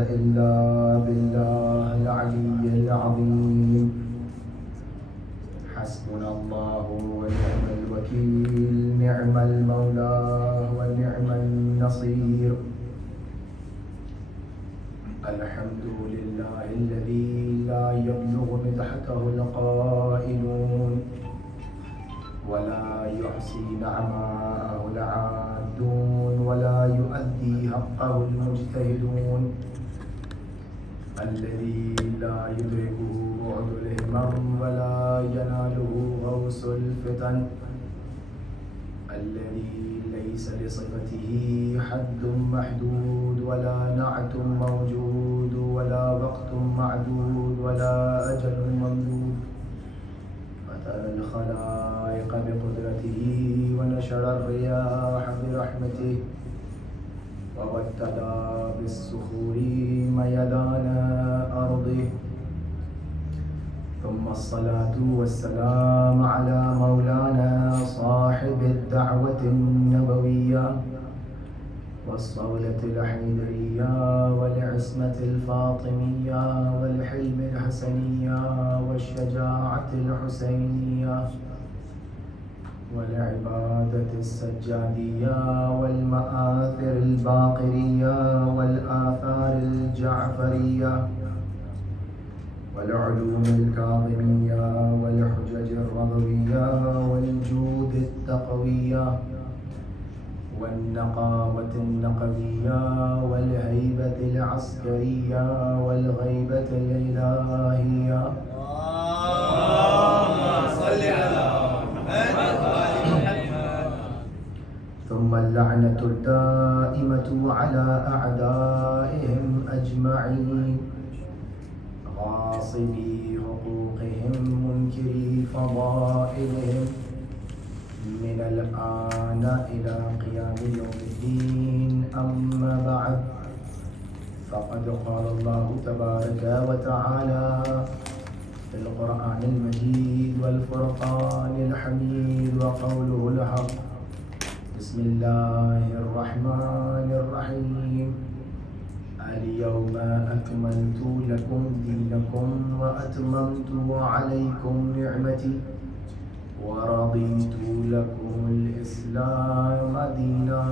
إلا بالله العلي العظيم حسبنا الله ونعم الوكيل نعم المولى ونعم النصير الحمد لله الذي لا يبلغ مدحته القائلون ولا يحصي نعماءه العادون ولا يؤدي حقه المجتهدون الذي لا يدركه بعد الهمم ولا يناله غوص الفتن الذي ليس لصفته حد محدود ولا نعت موجود ولا وقت معدود ولا أجل ممدود فترى الخلائق بقدرته ونشر الرياح برحمته وبتلى بالصخور ميدان أرضه ثم الصلاة والسلام على مولانا صاحب الدعوة النبوية والصولة الحيدرية والعصمة الفاطمية والحلم الحسنية والشجاعة الحسينية والعبادة السجادية والمآثر الباقرية والآثار الجعفرية والعلوم الكاظمية والحجج الرضوية والجود التقوية والنقاوة النقوية والهيبة العسكرية والغيبة الإلهية اللهم صل على ثم اللعنة الدائمة على أعدائهم أجمعين غاصبي حقوقهم منكري فضائلهم من الآن إلى قيام يوم الدين أما بعد فقد قال الله تبارك وتعالى في القرآن المجيد والفرقان الحميد وقوله الحق بسم الله الرحمن الرحيم اليوم أكملت لكم دينكم وأتممت عليكم نعمتي ورضيت لكم الإسلام دينا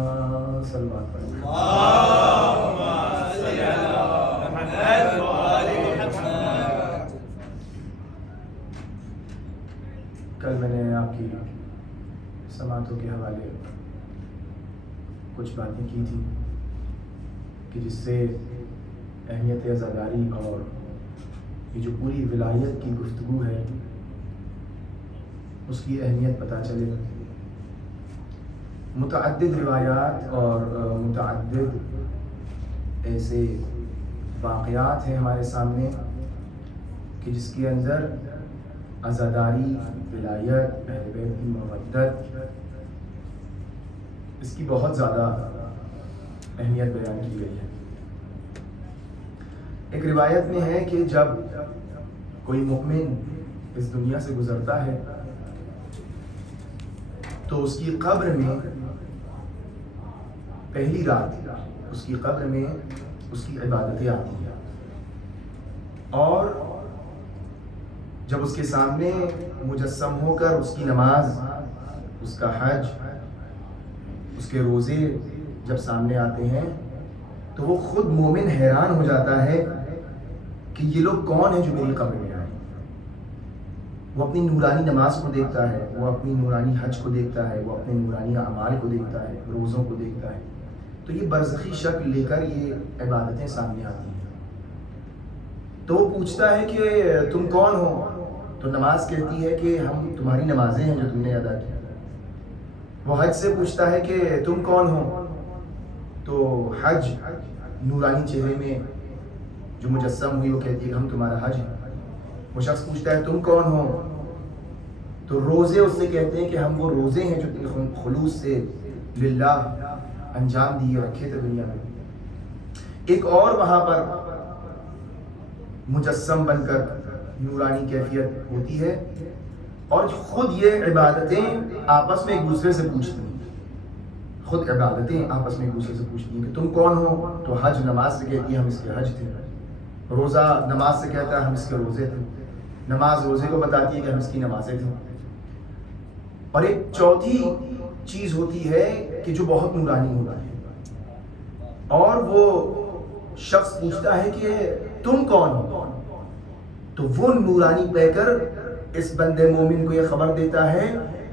صلى الله عليه وسلم اللهم صل على محمد وآل محمد. کل میں نے آپ کی سماعتوں کے حوالے کچھ باتیں کی تھی کہ جس سے اہمیت عزاداری اور یہ جو پوری ولایت کی گفتگو ہے اس کی اہمیت پتہ چلے. متعدد روایات اور متعدد ایسے واقعات ہیں ہمارے سامنے کہ جس کے اندر عزاداری، ولایت، اہل بیت کی مودت، اس کی بہت زیادہ اہمیت بیان کی گئی ہے. ایک روایت میں ہے کہ جب کوئی مومن اس دنیا سے گزرتا ہے تو اس کی قبر میں پہلی رات اس کی قبر میں اس کی عبادتیں آتی ہیں، اور جب اس کے سامنے مجسم ہو کر اس کی نماز، اس کا حج، اس کے روزے جب سامنے آتے ہیں تو وہ خود مومن حیران ہو جاتا ہے کہ یہ لوگ کون ہیں جو میری قبر میں آئے. وہ اپنی نورانی نماز کو دیکھتا ہے، وہ اپنی نورانی حج کو دیکھتا ہے، وہ اپنے نورانی اعمال کو دیکھتا ہے، روزوں کو دیکھتا ہے. تو یہ برزخی شکل لے کر یہ عبادتیں سامنے آتی ہیں. تو وہ پوچھتا ہے کہ تم کون ہو؟ تو نماز کہتی ہے کہ ہم تمہاری نمازیں ہیں جو تم نے ادا کی. وہ حج سے پوچھتا ہے کہ تم کون ہو؟ تو حج نورانی چہرے میں جو مجسم ہوئی وہ کہتی ہے کہ ہم تمہارا حج ہیں. وہ شخص پوچھتا ہے تم کون ہو؟ تو روزے اس سے کہتے ہیں کہ ہم وہ روزے ہیں جو تم نے خلوص سے للہ انجام دیے رکھے تھے دنیا میں. ایک اور وہاں پر مجسم بن کر نورانی کیفیت ہوتی ہے اور خود یہ عبادتیں آپس میں ایک دوسرے سے پوچھتی ہیں. خود عبادتیں آپس میں ایک دوسرے سے پوچھتی ہیں کہ تم کون ہو، تو حج نماز سے کہتی ہے ہم اس کے حج تھے، روزہ نماز سے کہتا ہے ہم اس کے روزے تھے، نماز روزے کو بتاتی ہے کہ ہم اس کی نمازیں تھیں۔ اور ایک چوتھی چیز ہوتی ہے کہ جو بہت نورانی ہوتا ہے، اور وہ شخص پوچھتا ہے کہ تم کون ہو، تو وہ نورانی پہ کر اس بندے مومن کو یہ خبر دیتا ہے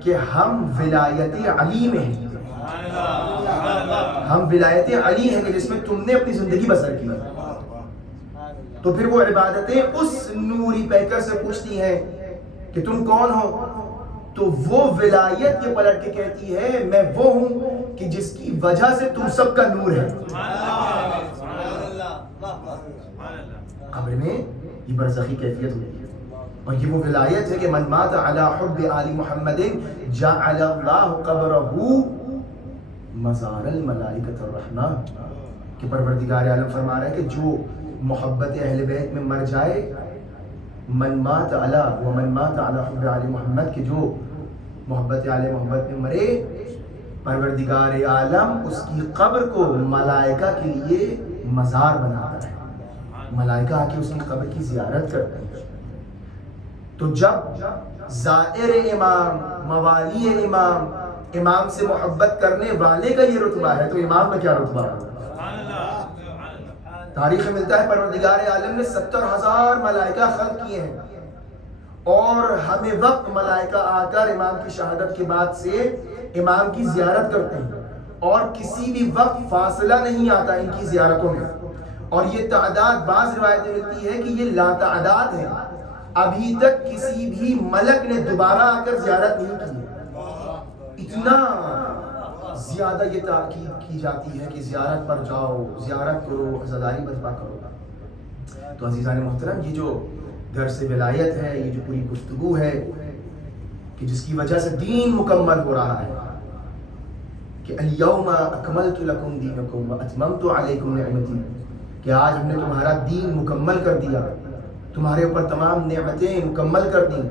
کہ ہم ولایت علی میں ہیں، ہم ولایت علی ہیں کہ جس میں تم نے اپنی زندگی بسر کی۔ تو پھر وہ عبادتیں اس نوری پیکر سے پوچھتی ہیں کہ تم کون ہو، تو وہ ولایت یہ پلٹ کے کہتی ہے میں وہ ہوں کہ جس کی وجہ سے تم سب کا نور ہے۔ قبر میں یہ برزخی کیفیت ہوتی ہے، اور یہ وہ ولایت ہے کہ من مات علی حب آل محمد جعل اللہ قبرہ مزار الملائکۃ الرحمہ، کہ پروردگار عالم فرما رہا ہے کہ جو محبت اہل بیت میں مر جائے، من مات علی ومن مات علی حب آل محمد، کہ جو محبت آل محمد میں مرے، پروردگار عالم اس کی قبر کو ملائکہ کے لیے مزار بناتا ہے، ملائکہ آ کے اس کی قبر کی زیارت کرتے ہیں۔ تو جب زائر امام، موالی امام، امام سے محبت کرنے والے کا یہ رتبہ ہے تو امام کا کیا رتبہ ہے؟ تاریخ میں ملتا ہے پروردگار عالم نے 70,000 ملائکہ خلق کیے ہیں، اور ہمیں وقت ملائکہ آ کر امام کی شہادت کے بعد سے امام کی زیارت کرتے ہیں، اور کسی بھی وقت فاصلہ نہیں آتا ان کی زیارتوں میں، اور یہ تعداد بعض روایتیں ملتی ہے کہ یہ لا تعداد ہے، ابھی تک کسی بھی ملک نے دوبارہ آ کر زیارت نہیں کی ہے۔ اتنا زیادہ یہ تاکید کی جاتی ہے کہ زیارت پر جاؤ، زیارت کرو، عزاداری برپا کرو۔ تو عزیزان محترم، یہ جو درس ولایت ہے، یہ جو پوری گفتگو ہے کہ جس کی وجہ سے دین مکمل ہو رہا ہے، کہ الیوم اکملت لکم دینکم واتممت علیکم نعمتی، کہ آج ہم نے تمہارا دین مکمل کر دیا، تمہارے اوپر تمام نعمتیں مکمل کر دیں،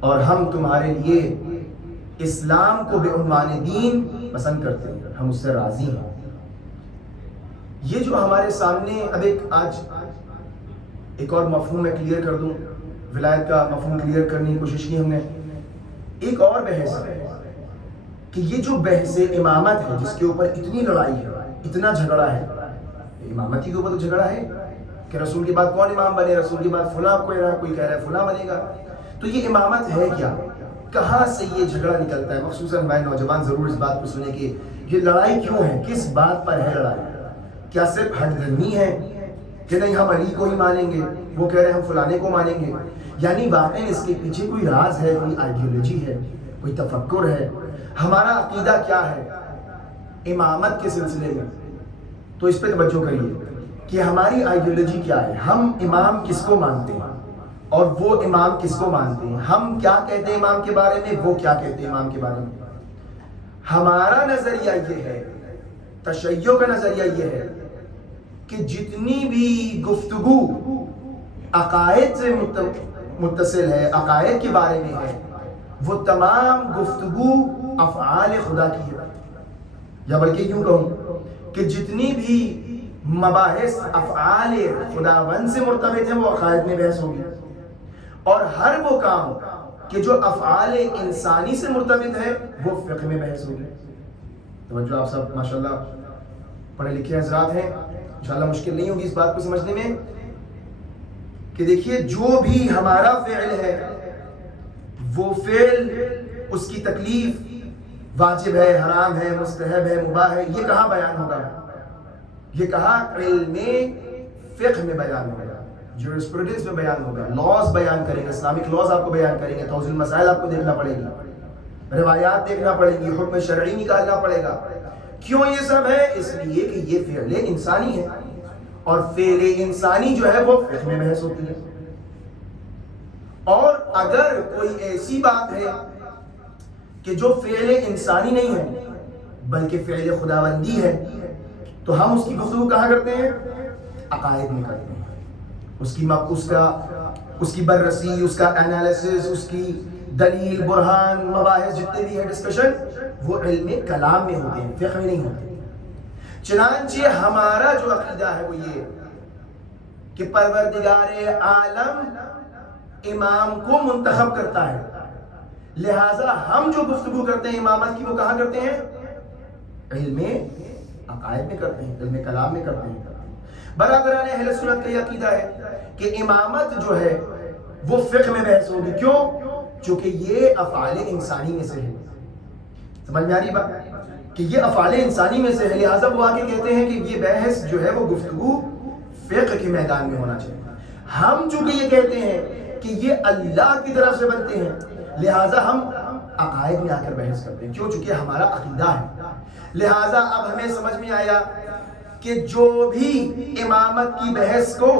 اور ہم تمہارے لیے اسلام کو بے عنوان دین پسند کرتے ہیں، ہم اس سے راضی ہیں۔ یہ جو ہمارے سامنے اب آج ایک اور مفہوم میں کلیئر کر دوں، ولایت کا مفہوم کلیئر کرنے کی کوشش کی ہم نے۔ ایک اور بحث ہے کہ یہ جو بحث امامت ہے جس کے اوپر اتنی لڑائی ہے، اتنا جھگڑا ہے، امامتی کے اوپر تو جھگڑا ہے کہ رسول کے بعد کون امام بنے، رسول کے بعد فلاں کوئی کہہ رہا ہے فلاں بنے گا، تو یہ امامت ہے کیا، کہاں سے یہ جھگڑا نکلتا ہے؟ مخصوصاً ہمارے نوجوان ضرور اس بات کو سنیں کہ یہ لڑائی کیوں ہے، کس بات پر ہے لڑائی؟ کیا صرف ہٹ دھرمی ہے کہ نہیں ہم علی کو ہی مانیں گے، وہ کہہ رہے ہیں ہم فلانے کو مانیں گے؟ یعنی واقعی اس کے پیچھے کوئی راز ہے، کوئی آئیڈیولوجی ہے، کوئی تفکر ہے؟ ہمارا عقیدہ کیا ہے امامت کے سلسلے میں؟ تو اس پہ توجہ کریے کہ ہماری آئیڈیولوجی کیا ہے، ہم امام کس کو مانتے ہیں اور وہ امام کس کو مانتے ہیں، ہم کیا کہتے ہیں امام کے بارے میں، وہ کیا کہتے ہیں امام کے بارے میں۔ ہمارا نظریہ یہ ہے، تشیع کا نظریہ یہ ہے کہ جتنی بھی گفتگو عقائد سے متصل ہے، عقائد کے بارے میں ہے، وہ تمام گفتگو افعال خدا کی ہے، یا بلکہ یوں کہوں کہ جتنی بھی مباحث افعال خداوند سے مرتبط ہیں وہ عقائد میں بحث ہوگی، اور ہر وہ کام کہ جو افعال انسانی سے مرتبط ہے وہ فقہ میں بحث ہوگی۔ توجہ آپ سب ماشاءاللہ پڑھے لکھے حضرات ہیں، انشاءاللہ مشکل نہیں ہوگی اس بات کو سمجھنے میں کہ دیکھیے جو بھی ہمارا فعل ہے وہ فعل، اس کی تکلیف واجب ہے، حرام ہے، مستحب ہے، مباح ہے، یہ کہاں بیان ہوگا؟ یہ کہاں علم فقہ میں بیان ہوگا، جورسپروڈنس میں بیان ہوگا، لاز بیان کریں گے، اسلامک لاز آپ کو بیان کریں گے، توضیح المسائل آپ کو دیکھنا پڑے گی، روایات دیکھنا پڑیں گی، حکم شرعی نکالنا پڑے گا۔ کیوں یہ سب ہے؟ اس لیے کہ یہ فعل انسانی ہے، اور فعل انسانی جو ہے وہ فقہ میں بحث ہوتی ہے۔ اور اگر کوئی ایسی بات ہے کہ جو فعل انسانی نہیں ہے بلکہ فعل خداوندی ہے تو ہم اس کی گفتگو کہاں کرتے ہیں؟ عقائد میں کرتے ہیں، اس کی بررسی، اس کا انالیسس، اس کی دلیل برہان مباحث جتنے بھی ہے ڈسکشن وہ علم کلام میں ہوتے ہیں، فقہ میں نہیں ہوتے۔ چنانچہ ہمارا جو عقیدہ ہے وہ یہ کہ پروردگار عالم امام کو منتخب کرتا ہے، لہٰذا ہم جو گفتگو کرتے ہیں امامت کی وہ کہاں کرتے ہیں؟ علم عقائد میں کرتے ہیں، علم کلام میں کرتے ہیں۔ برادران اہل سنت کا یہ عقیدہ ہے کہ امامت جو ہے وہ فقہ میں بحث ہوگی۔ کیوں؟ چونکہ یہ افعال انسانی میں سے ہے۔ سمجھ میں آ رہی بات کہ یہ افعال انسانی میں سے ہے، لہٰذا وہ آگے کہتے ہیں کہ یہ بحث جو ہے وہ گفتگو فقہ کے میدان میں ہونا چاہیے۔ ہم چونکہ یہ کہتے ہیں کہ یہ اللہ کی طرف سے بنتے ہیں، لہٰذا ہم عقائد میں آ کر بحث کرتے ہیں۔ کیوں؟ چونکہ ہمارا عقیدہ ہے۔ لہٰذا اب ہمیں سمجھ میں آیا کہ جو بھی امامت کی بحث کو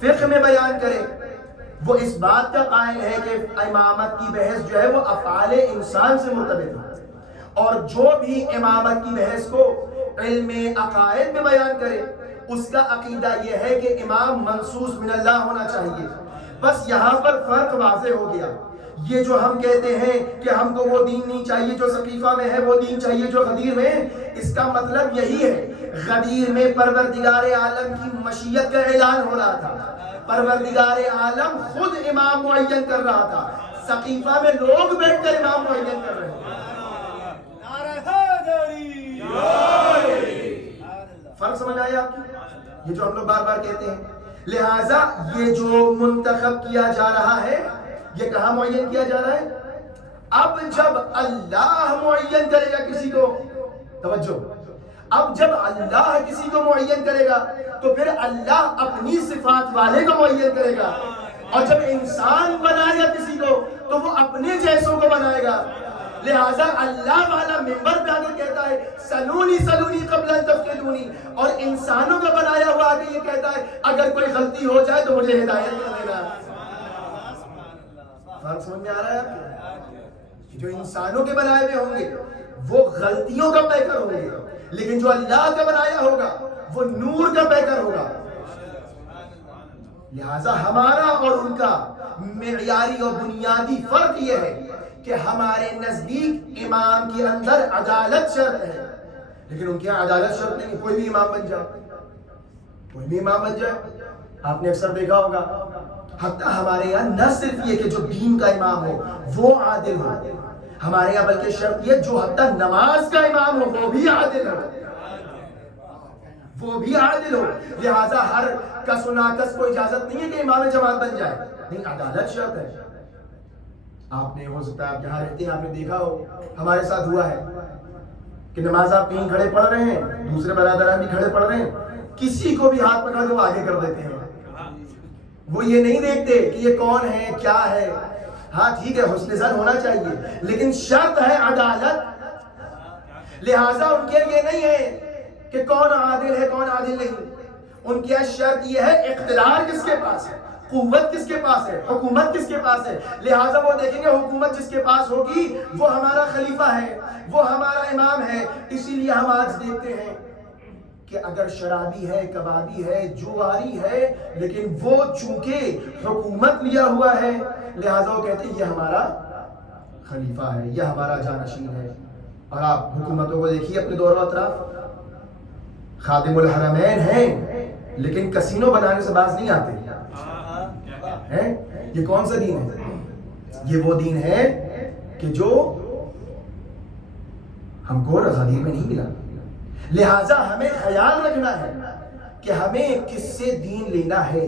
فقہ میں بیان کرے وہ اس بات کا قائل ہے کہ امامت کی بحث جو ہے وہ افعال انسان سے مرتبط ہے، اور جو بھی امامت کی بحث کو علم عقائد میں بیان کرے اس کا عقیدہ یہ ہے کہ امام منصوص من اللہ ہونا چاہیے۔ بس یہاں پر فرق واضح ہو گیا۔ یہ جو ہم کہتے ہیں کہ ہم کو وہ دین نہیں چاہیے جو سقیفہ میں ہے، وہ دین چاہیے جو غدیر میں، اس کا مطلب یہی ہے غدیر میں پروردگار عالم کی مشیت کا اعلان ہو رہا تھا، پروردگار عالم خود امام معین کر رہا تھا، سقیفہ میں لوگ بیٹھ کر امام معین کر رہے ہیں۔ فرق سمجھ آیا آپ کی؟ یہ جو ہم لوگ بار بار کہتے ہیں، لہٰذا یہ جو منتخب کیا جا رہا ہے یہ کہاں معین کیا جا رہا ہے؟ اب جب اللہ معین کرے گا کسی کو، توجہ، اب جب اللہ کسی کو معین کرے گا تو پھر اللہ اپنی صفات والے کو معین کرے گا، اور جب انسان بنائے گا کسی کو تو وہ اپنے جیسوں کو بنائے گا۔ لہٰذا اللہ والا منبر پہ آگے کہتا ہے سلونی سلونی قبل ان تفقدونی، اور انسانوں کا بنایا ہوا آگے یہ کہتا ہے اگر کوئی غلطی ہو جائے تو مجھے ہدایت کر دینا۔ فرق سمجھ میں آ رہا ہے آپ کو؟ جو انسانوں کے بنائے ہوئے ہوں گے وہ غلطیوں کا پیکر ہوں گے، لیکن جو اللہ کا بنایا ہوگا وہ نور کا پیکر ہوگا۔ لہٰذا ہمارا اور ان کا معیاری اور بنیادی فرق یہ ہے کہ ہمارے نزدیک امام کے اندر عدالت شرط ہے، لیکن ان کے یہاں عدالت شرط نہیں، کوئی بھی امام بن جائے، کوئی بھی امام بن جائے۔ آپ نے اکثر دیکھا ہوگا حتیٰ ہمارے یہاں نہ صرف یہ کہ جو دین کا امام ہو وہ عادل ہو، ہمارے یہاں بلکہ شرط یہ جو حتیٰ نماز کا امام ہو وہ بھی عادل ہو، وہ بھی عادل ہو۔ لہٰذا ہر کس و ناکس کو اجازت نہیں ہے کہ امام جماعت بن جائے، نہیں، عدالت شرط ہے۔ آپ نے ہو سکتا ہے آپ جہاں رہتے ہیں آپ نے دیکھا ہو، ہمارے ساتھ ہوا ہے کہ نماز آپ کہیں کھڑے پڑھ رہے ہیں، دوسرے برادران بھی کھڑے پڑھ رہے ہیں، کسی کو بھی ہاتھ پکڑ کے وہ آگے کر دیتے ہیں۔ وہ یہ نہیں دیکھتے کہ یہ کون ہے کیا ہے، ہاں ٹھیک ہے حسن ظن ہونا چاہیے لیکن شرط ہے عدالت۔ لہٰذا ان کے یہ نہیں ہے کہ کون عادل ہے کون عادل نہیں، ان کی شرط یہ ہے اقتدار کس کے پاس ہے، قوت کس کے پاس ہے، حکومت کس کے پاس ہے۔ لہٰذا وہ دیکھیں گے حکومت جس کے پاس ہوگی وہ ہمارا خلیفہ ہے، وہ ہمارا امام ہے۔ اسی لیے ہم آج دیکھتے ہیں کہ اگر شرابی ہے، کبابی ہے، جواری ہے، لیکن وہ چونکہ حکومت لیا ہوا ہے لہٰذا وہ کہتے ہیں یہ ہمارا خلیفہ ہے، یہ ہمارا جانشین ہے۔ اور آپ حکومتوں کو دیکھیے اپنے دور و اطراف، خادم الحرمین ہیں لیکن کسینو بنانے سے باز نہیں آتے ہیں۔ یہ کون سا دین ہے؟ یہ وہ دین ہے کہ جو ہم کو غدیر میں نہیں ملا۔ لہٰذا ہمیں خیال رکھنا ہے کہ ہمیں کس سے دین لینا ہے،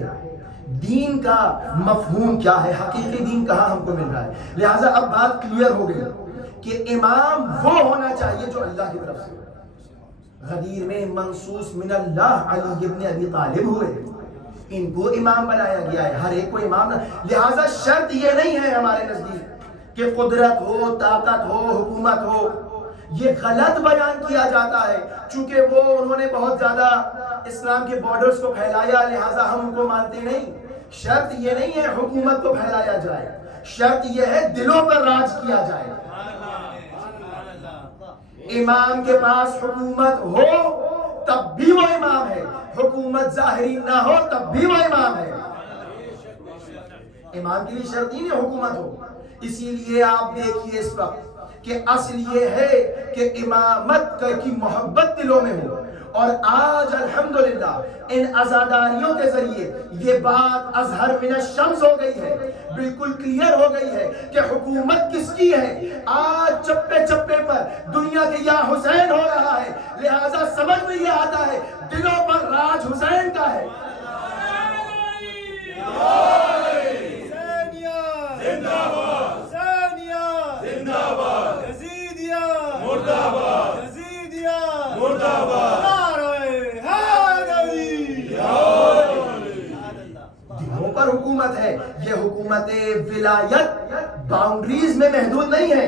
دین کا مفہوم کیا ہے، حقیقی دین کہاں ہم کو مل رہا ہے۔ لہٰذا اب بات کلیئر ہو گئی کہ امام وہ ہونا چاہیے جو اللہ کی طرف سے ہو۔ غدیر میں منصوص من اللہ علی ابن ابی طالب ہوئے، ان کو امام بنایا گیا ہے، ہر ایک کو امام نہ۔ لہٰذا شرط یہ نہیں ہے ہمارے نزدیک کہ قدرت ہو، طاقت ہو، حکومت ہو، یہ غلط بیان کیا جاتا ہے چونکہ وہ انہوں نے بہت زیادہ اسلام کے بارڈرز کو پھیلایا لہٰذا ہم ان کو مانتے نہیں۔ شرط یہ نہیں ہے حکومت کو پھیلایا جائے، شرط یہ ہے دلوں پر راج کیا جائے۔ امام کے پاس حکومت ہو تب بھی وہ امام ہے، حکومت ظاہری نہ ہو تب بھی وہ امام ہے۔ امام کے لیے شرط ہی نہیں حکومت ہو، اسی لیے آپ دیکھیے اس وقت کہ اصل یہ ہے کہ امامت کی محبت دلوں میں ہو. اور آج الحمدللہ ان عزاداریوں کے ذریعے یہ بات اظہر من الشمس ہو گئی ہے، بالکل کلیئر ہو گئی ہے کہ حکومت کس کی ہے. آج چپے چپے پر دنیا کے یا حسین ہو رہا ہے، لہٰذا سمجھ میں یہ آتا ہے دلوں پر راج حسین کا ہے. دلوں پر حکومت ہے. یہ حکومت ولایت باؤنڈریز میں محدود نہیں ہے.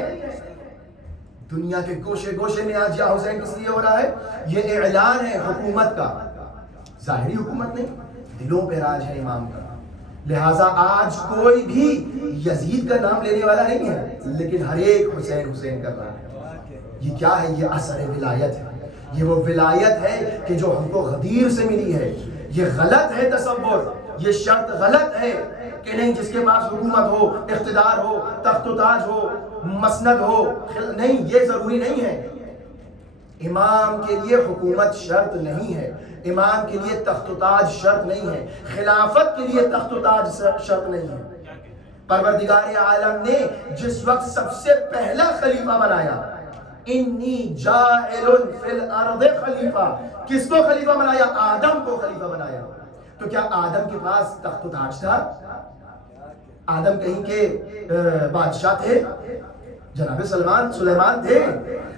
دنیا کے گوشے گوشے میں آج یا حسین کس لیے ہو رہا ہے؟ یہ اعلان ہے حکومت کا، ظاہری حکومت نہیں، دلوں پہ راج ہے امام کا. لہٰذا آج کوئی بھی یزید کا نام لینے والا نہیں ہے، لیکن ہر ایک حسین حسین کر رہا ہے. یہ کیا ہے؟ یہ اثر ولایت ہے. یہ وہ ولایت ہے کہ جو ہم کو غدیر سے ملی ہے. یہ غلط ہے تصور، یہ شرط غلط ہے کہ نہیں جس کے پاس حکومت ہو، اقتدار ہو، تخت و تاج ہو، مسند ہو. نہیں، یہ ضروری نہیں ہے. امام کے لیے حکومت شرط نہیں ہے، امام کے لیے تخت و تاج شرط نہیں ہے، خلافت کے لیے تخت و تاج شرط نہیں ہے. پروردگار عالم نے جس وقت سب سے پہلا خلیفہ بنایا، انی جاعل فی الارض خلیفہ، کس کو خلیفہ بنایا؟ آدم کو خلیفہ بنایا. تو کیا آدم کے پاس تخت و تاج تھا؟ آدم کہیں کے بادشاہ تھے؟ جناب سلیمان تھے،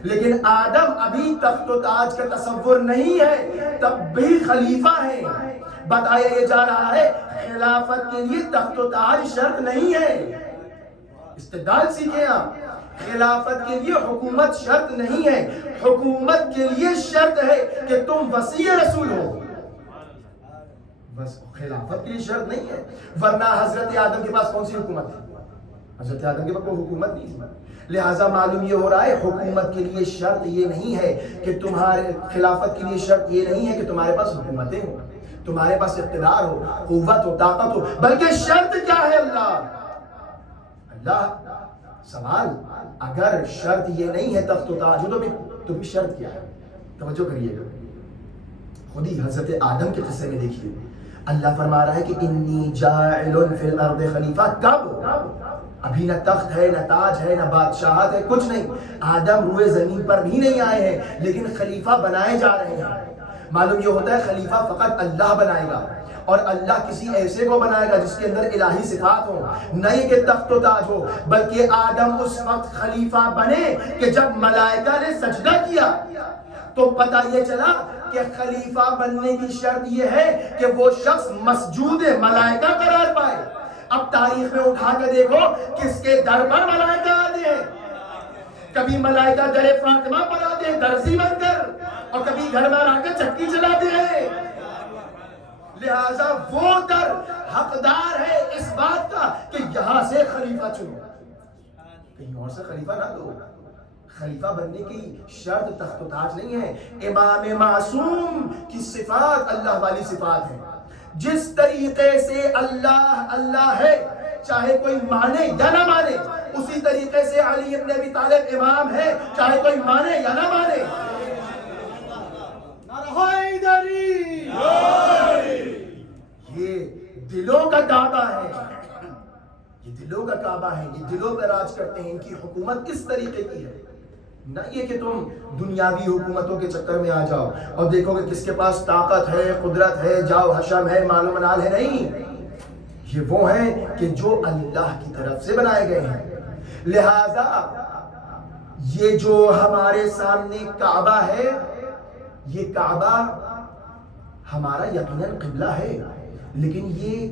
لیکن آدم ابھی تخت و تاج کا تصور نہیں ہے، تب بھی خلیفہ ہے. بتایا یہ جا رہا ہے خلافت کے لیے تخت و تاج شرط نہیں ہے. استدلال سیکھیں آپ. خلافت کے لیے حکومت شرط نہیں ہے، حکومت کے لیے شرط ہے کہ تم وصی رسول ہو. بس خلافت کے لیے شرط نہیں ہے. ورنہ حضرت آدم کے پاس کون سی حکومت تھی؟ حضرت آدم کے پاس کوئی حکومت نہیں تھی. لہٰذا معلوم یہ ہو رہا ہے حکومت کے لیے شرط یہ نہیں ہے کہ تمہارے خلافت کے لیے شرط یہ نہیں ہے کہ تمہارے پاس حکومتیں ہوں، تمہارے پاس اقتدار ہو، قوت ہو، طاقت ہو، بلکہ شرط کیا ہے؟ اللہ سوال، اگر شرط یہ نہیں ہے تخت و تاج ہو تو بھی شرط کیا ہے؟ توجہ کریے گا. خود ہی حضرت آدم کے قصے میں دیکھیے، اللہ فرما رہا ہے کہ انی جاعل فی الارض خلیفہ. کب؟ ابھی نہ تخت ہے، نہ تاج ہے، نہ بادشاہت ہے، کچھ نہیں. آدم روئے زمین پر بھی نہیں آئے ہیں، لیکن خلیفہ بنائے جا رہے ہیں. معلوم یہ ہوتا ہے خلیفہ فقط اللہ بنائے گا، اور اللہ کسی ایسے کو بنائے گا جس کے اندر الہی صفات ہوں، نہیں کہ تخت و تاج ہو. بلکہ آدم اس وقت خلیفہ بنے کہ جب ملائکہ نے سجدہ کیا تو پتہ یہ چلا کہ خلیفہ بننے کی شرط یہ ہے کہ وہ شخص مسجود ملائکہ قرار پائے. اب تاریخ میں اٹھا کے دیکھو کس کے در پر ملائکہ آتے ہیں. کبھی ملائکہ در فاطمہ پر آتے ہیں درزی بن کر، اور کبھی گھر میں آ کے چکی چلاتے ہیں. لہذا وہ در حقدار ہے اس بات کا کہ یہاں سے خلیفہ چنو، کہیں اور سے خلیفہ نہ دو. خلیفہ بننے کی شرط تخت و تاج نہیں ہے. امام معصوم کی صفات اللہ والی صفات ہیں. جس طریقے سے اللہ اللہ ہے، چاہے کوئی مانے یا نہ مانے، اسی طریقے سے علی ابن ابی طالب امام ہے، چاہے کوئی مانے یا نہ مانے. یہ دلوں کا کعبہ ہے، یہ دلوں کا کعبہ ہے، یہ دلوں پہ راج کرتے ہیں. ان کی حکومت کس طریقے کی ہے؟ نہ یہ کہ تم دنیاوی حکومتوں کے چکر میں آ جاؤ اور دیکھو کہ کس کے پاس طاقت ہے، قدرت ہے، جاؤ حشم ہے، مال و منال ہے. نہیں، یہ وہ ہیں کہ جو اللہ کی طرف سے بنائے گئے ہیں. لہذا یہ جو ہمارے سامنے کعبہ ہے، یہ کعبہ ہمارا یقیناً قبلہ ہے، لیکن یہ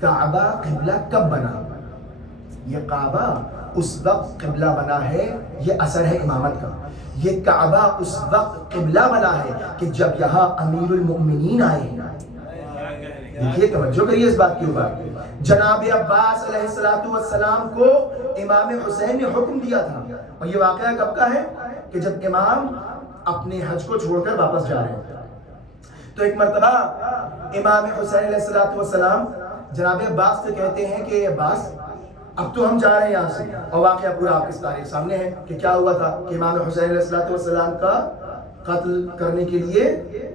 کعبہ قبلہ کب بنا؟ یہ کعبہ اس وقت قبلہ بنا ہے، یہ اثر ہے امامت کا. یہ کعبہ اس وقت قبلہ بنا ہے کہ جب یہاں امیر المؤمنین آئے ہیں. دیکھیے، توجہ کریے اس بات کے اوپر. جناب عباس علیہ السلام کو امام حسین نے حکم دیا تھا، اور یہ واقعہ کب کا ہے کہ جب امام اپنے حج کو چھوڑ کر واپس جا رہے ہیں. تو ایک مرتبہ امام حسین علیہ السلام جناب عباس سے کہتے ہیں کہ عباس، اب تو ہم جا رہے ہیں یہاں سے، اور واقعہ پورا آپ کی تاریخ سامنے ہے کہ کیا ہوا تھا کہ امام حسین علیہ السلام کا قتل کرنے کے لیے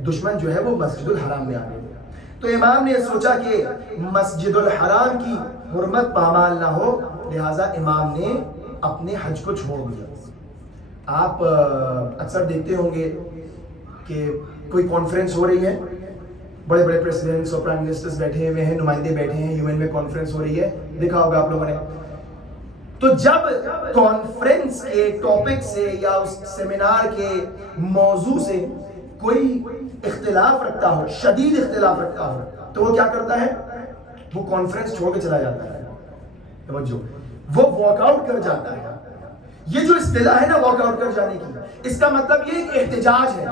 دشمن جو ہے وہ مسجد الحرام میں آ گئے. تو امام نے سوچا کہ مسجد الحرام کی حرمت پامال نہ ہو، لہٰذا امام نے اپنے حج کو چھوڑ دیا. آپ اکثر دیکھتے ہوں گے کہ کوئی کانفرنس ہو رہی ہے، بڑے بڑے پریزیڈنٹس اور پرائم منسٹرز بیٹھے ہوئے ہیں، نمائندے بیٹھے ہیں، یو این میں کانفرنس ہو رہی ہے، دیکھا ہوگا آپ لوگوں نے. تو جب کانفرنس کے ٹاپک سے یا اس سیمینار کے موضوع سے کوئی اختلاف رکھتا ہو، شدید اختلاف رکھتا ہو، تو وہ کیا کرتا ہے؟ وہ کانفرنس چھوڑ کے چلا جاتا ہے. توجہ، وہ واک آؤٹ کر جاتا ہے. یہ جو اصطلاح ہے نا واک آؤٹ کر جانے کی، اس کا مطلب یہ ایک احتجاج ہے.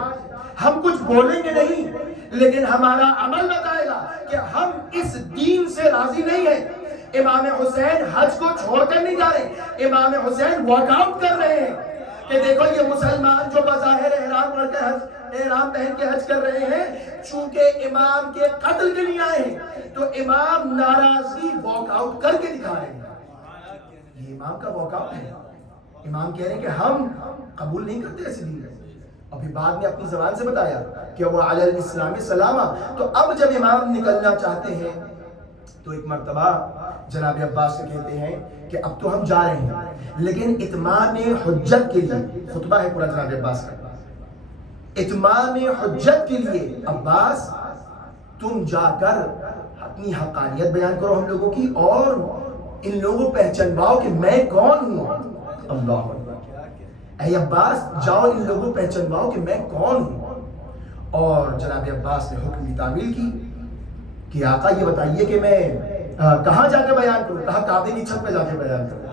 ہم کچھ بولیں گے نہیں، لیکن ہمارا عمل بتائے گا کہ ہم اس دین سے راضی نہیں ہیں. امام حسین حج کو چھوڑ کر نہیں جا رہے، امام حسین واک آؤٹ کر رہے ہیں کہ دیکھو یہ مسلمان جو بظاہر احرام پڑھ کے حج، احرام پہن کے حج کر رہے ہیں، چونکہ امام کے قتل کے لیے آئے ہیں، تو امام ناراضگی واک آؤٹ کر کے دکھا رہے ہیں. یہ امام کا واک آؤٹ ہے. امام کہہ رہے ہیں کہ ہم قبول نہیں کرتے ایسی دین. اور پھر بعد میں اپنی زبان سے بتایا کہ وہ علی الاسلام سلامہ. تو اب جب امام نکلنا چاہتے ہیں تو ایک مرتبہ جناب عباس سے کہتے ہیں کہ اب تو ہم جا رہے ہیں، لیکن اتمام حجت کے لیے، خطبہ ہے پورا جناب عباس کا، اتمام حجت کے لیے عباس تم جا کر اپنی حقانیت بیان کرو ہم لوگوں کی، اور ان لوگوں پہچانواؤ کہ میں کون ہوں. اللہ اے عباس جاؤ ان لوگوں پہچانواؤ کہ میں کون ہوں. اور جناب عباس نے حکم کی تعمیل کی کہ آقا یہ بتائیے کہ میں کہاں جا کے بیان کروں؟ کہا کعبے کی چھت پہ جا کے بیان کروں.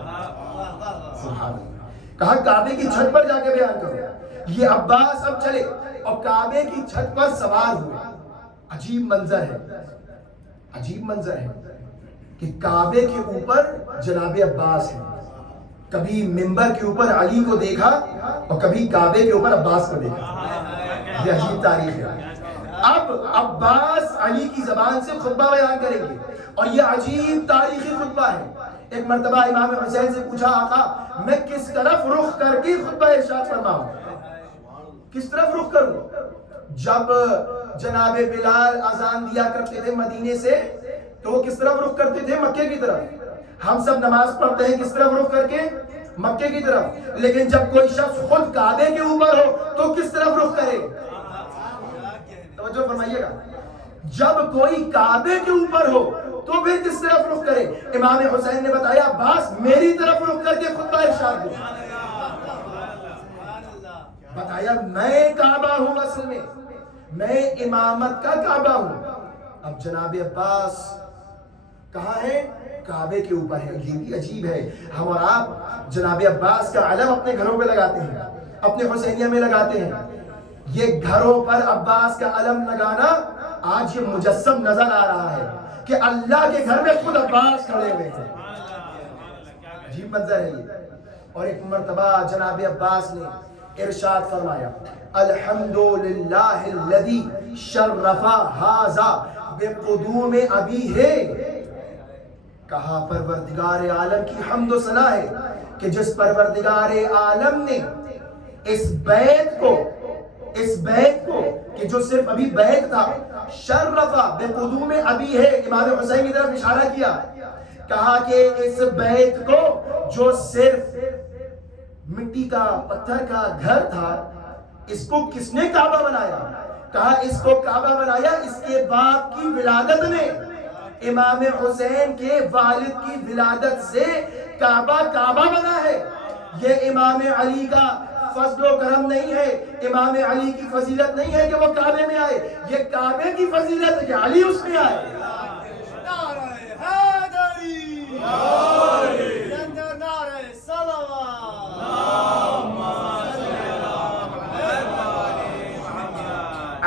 سبحان اللہ. کہا کعبے کی چھت پر جا کے بیان کروں. یہ عباس اب چلے اور کعبے کی چھت پر سوار ہوئے. عجیب منظر ہے، عجیب منظر ہے کہ کعبے کے اوپر جناب عباس ہے. کبھی منبر کے اوپر علی کو دیکھا اور کبھی کعبے کے اوپر عباس کو دیکھا. یہ عجیب تاریخ ہے. اب عباس علی کی زبان سے خطبہ بیان کریں گے، اور یہ عجیب تاریخی خطبہ ہے. ایک مرتبہ امام حسین سے پوچھا آقا میں کس طرف رخ کر کے خطبہ ارشاد فرماؤں؟ کس طرف رخ کروں؟ جب جناب بلال اذان دیا کرتے تھے مدینے سے تو وہ کس طرف رخ کرتے تھے؟ مکے کی طرف. ہم سب نماز پڑھتے ہیں کس طرف رخ کر کے؟ مکے کی طرف. لیکن جب کوئی شخص خود کعبے کے اوپر ہو تو کس طرف رخ کرے؟ توجہ فرمائیے گا. جب کوئی کعبے کے اوپر ہو تو پھر کس طرف رخ کرے؟ امام حسین نے بتایا عباس میری طرف رخ کر کے خطبہ ارشاد دو. بتایا میں کعبہ ہوں، اصل میں امامت کا کعبہ ہوں. اب جناب عباس کہاں ہے؟ کعبے کے اوپر ہے. یہ بھی عجیب ہے. ہم اور آپ جناب عباس کا علم اپنے گھروں پہ لگاتے ہیں، اپنے حسینیہ میں لگاتے ہیں. یہ گھروں پر عباس کا علم لگانا آج یہ مجسم نظر آ رہا ہے کہ اللہ کے گھر میں خود عباس کھڑے ہوئے ہیں. عجیب منظر ہے یہ. اور ایک مرتبہ جناب عباس نے ارشاد فرمایا الحمدللہ الذی شرف ھذا بقدوم ابیہ. کہا پروردگار عالم کی حمد و ثنا ہے کہ جس پروردگار عالم نے اس بیت کو کہ جو صرف ابھی بیت تھا، شرف بقدوم ابیہ، امام حسین کی طرف اشارہ کیا. کہا کہ اس بیت کو جو صرف مٹی کا پتھر کا گھر تھا، اس کو کس نے کعبہ بنایا؟ کہا اس کو کعبہ بنایا اس کے باپ کی ولادت نے. امام حسین کے والد کی ولادت سے کعبہ بنا ہے. یہ امام علی کا فضل و کرم نہیں ہے، امام علی کی فضیلت نہیں ہے کہ وہ کعبے میں آئے، یہ کعبے کی فضیلت ہے کہ علی اس میں آئے.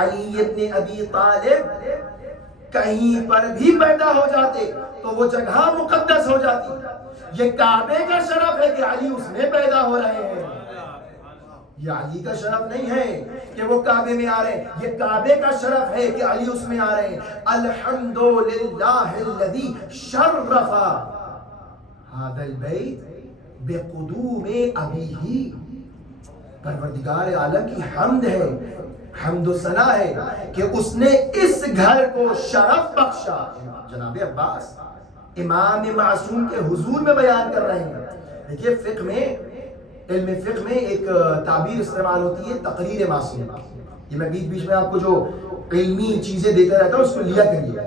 علی ابن ابی طالب کہیں پر بھی پیدا ہو جاتے تو وہ جگہ مقدس ہو جاتی. یہ کعبے کا شرف ہے کہ علی اس میں پیدا ہو رہے ہیں. یہ علی کا شرف نہیں ہے کہ وہ کعبے میں آ رہے ہیں، یہ کعبے کا شرف ہے کہ علی اس میں آ رہے ہیں. الحمدللہ الذی شرف هذا البيت بقدوم ابیہ، پروردگار عالم کی حمد ہے، حمد و ثنا ہے کہ اس نے اس گھر کو شرف بخشا۔ جناب عباس امام معصوم کے حضور میں بیان کر رہے ہیں۔ دیکھیے فقہ میں، علم فقہ میں ایک تعبیر استعمال ہوتی ہے تقریر معصوم۔ یہ میں بیچ بیچ میں آپ کو جو علمی چیزیں دیتا رہتا ہوں اس کو لیا کریے۔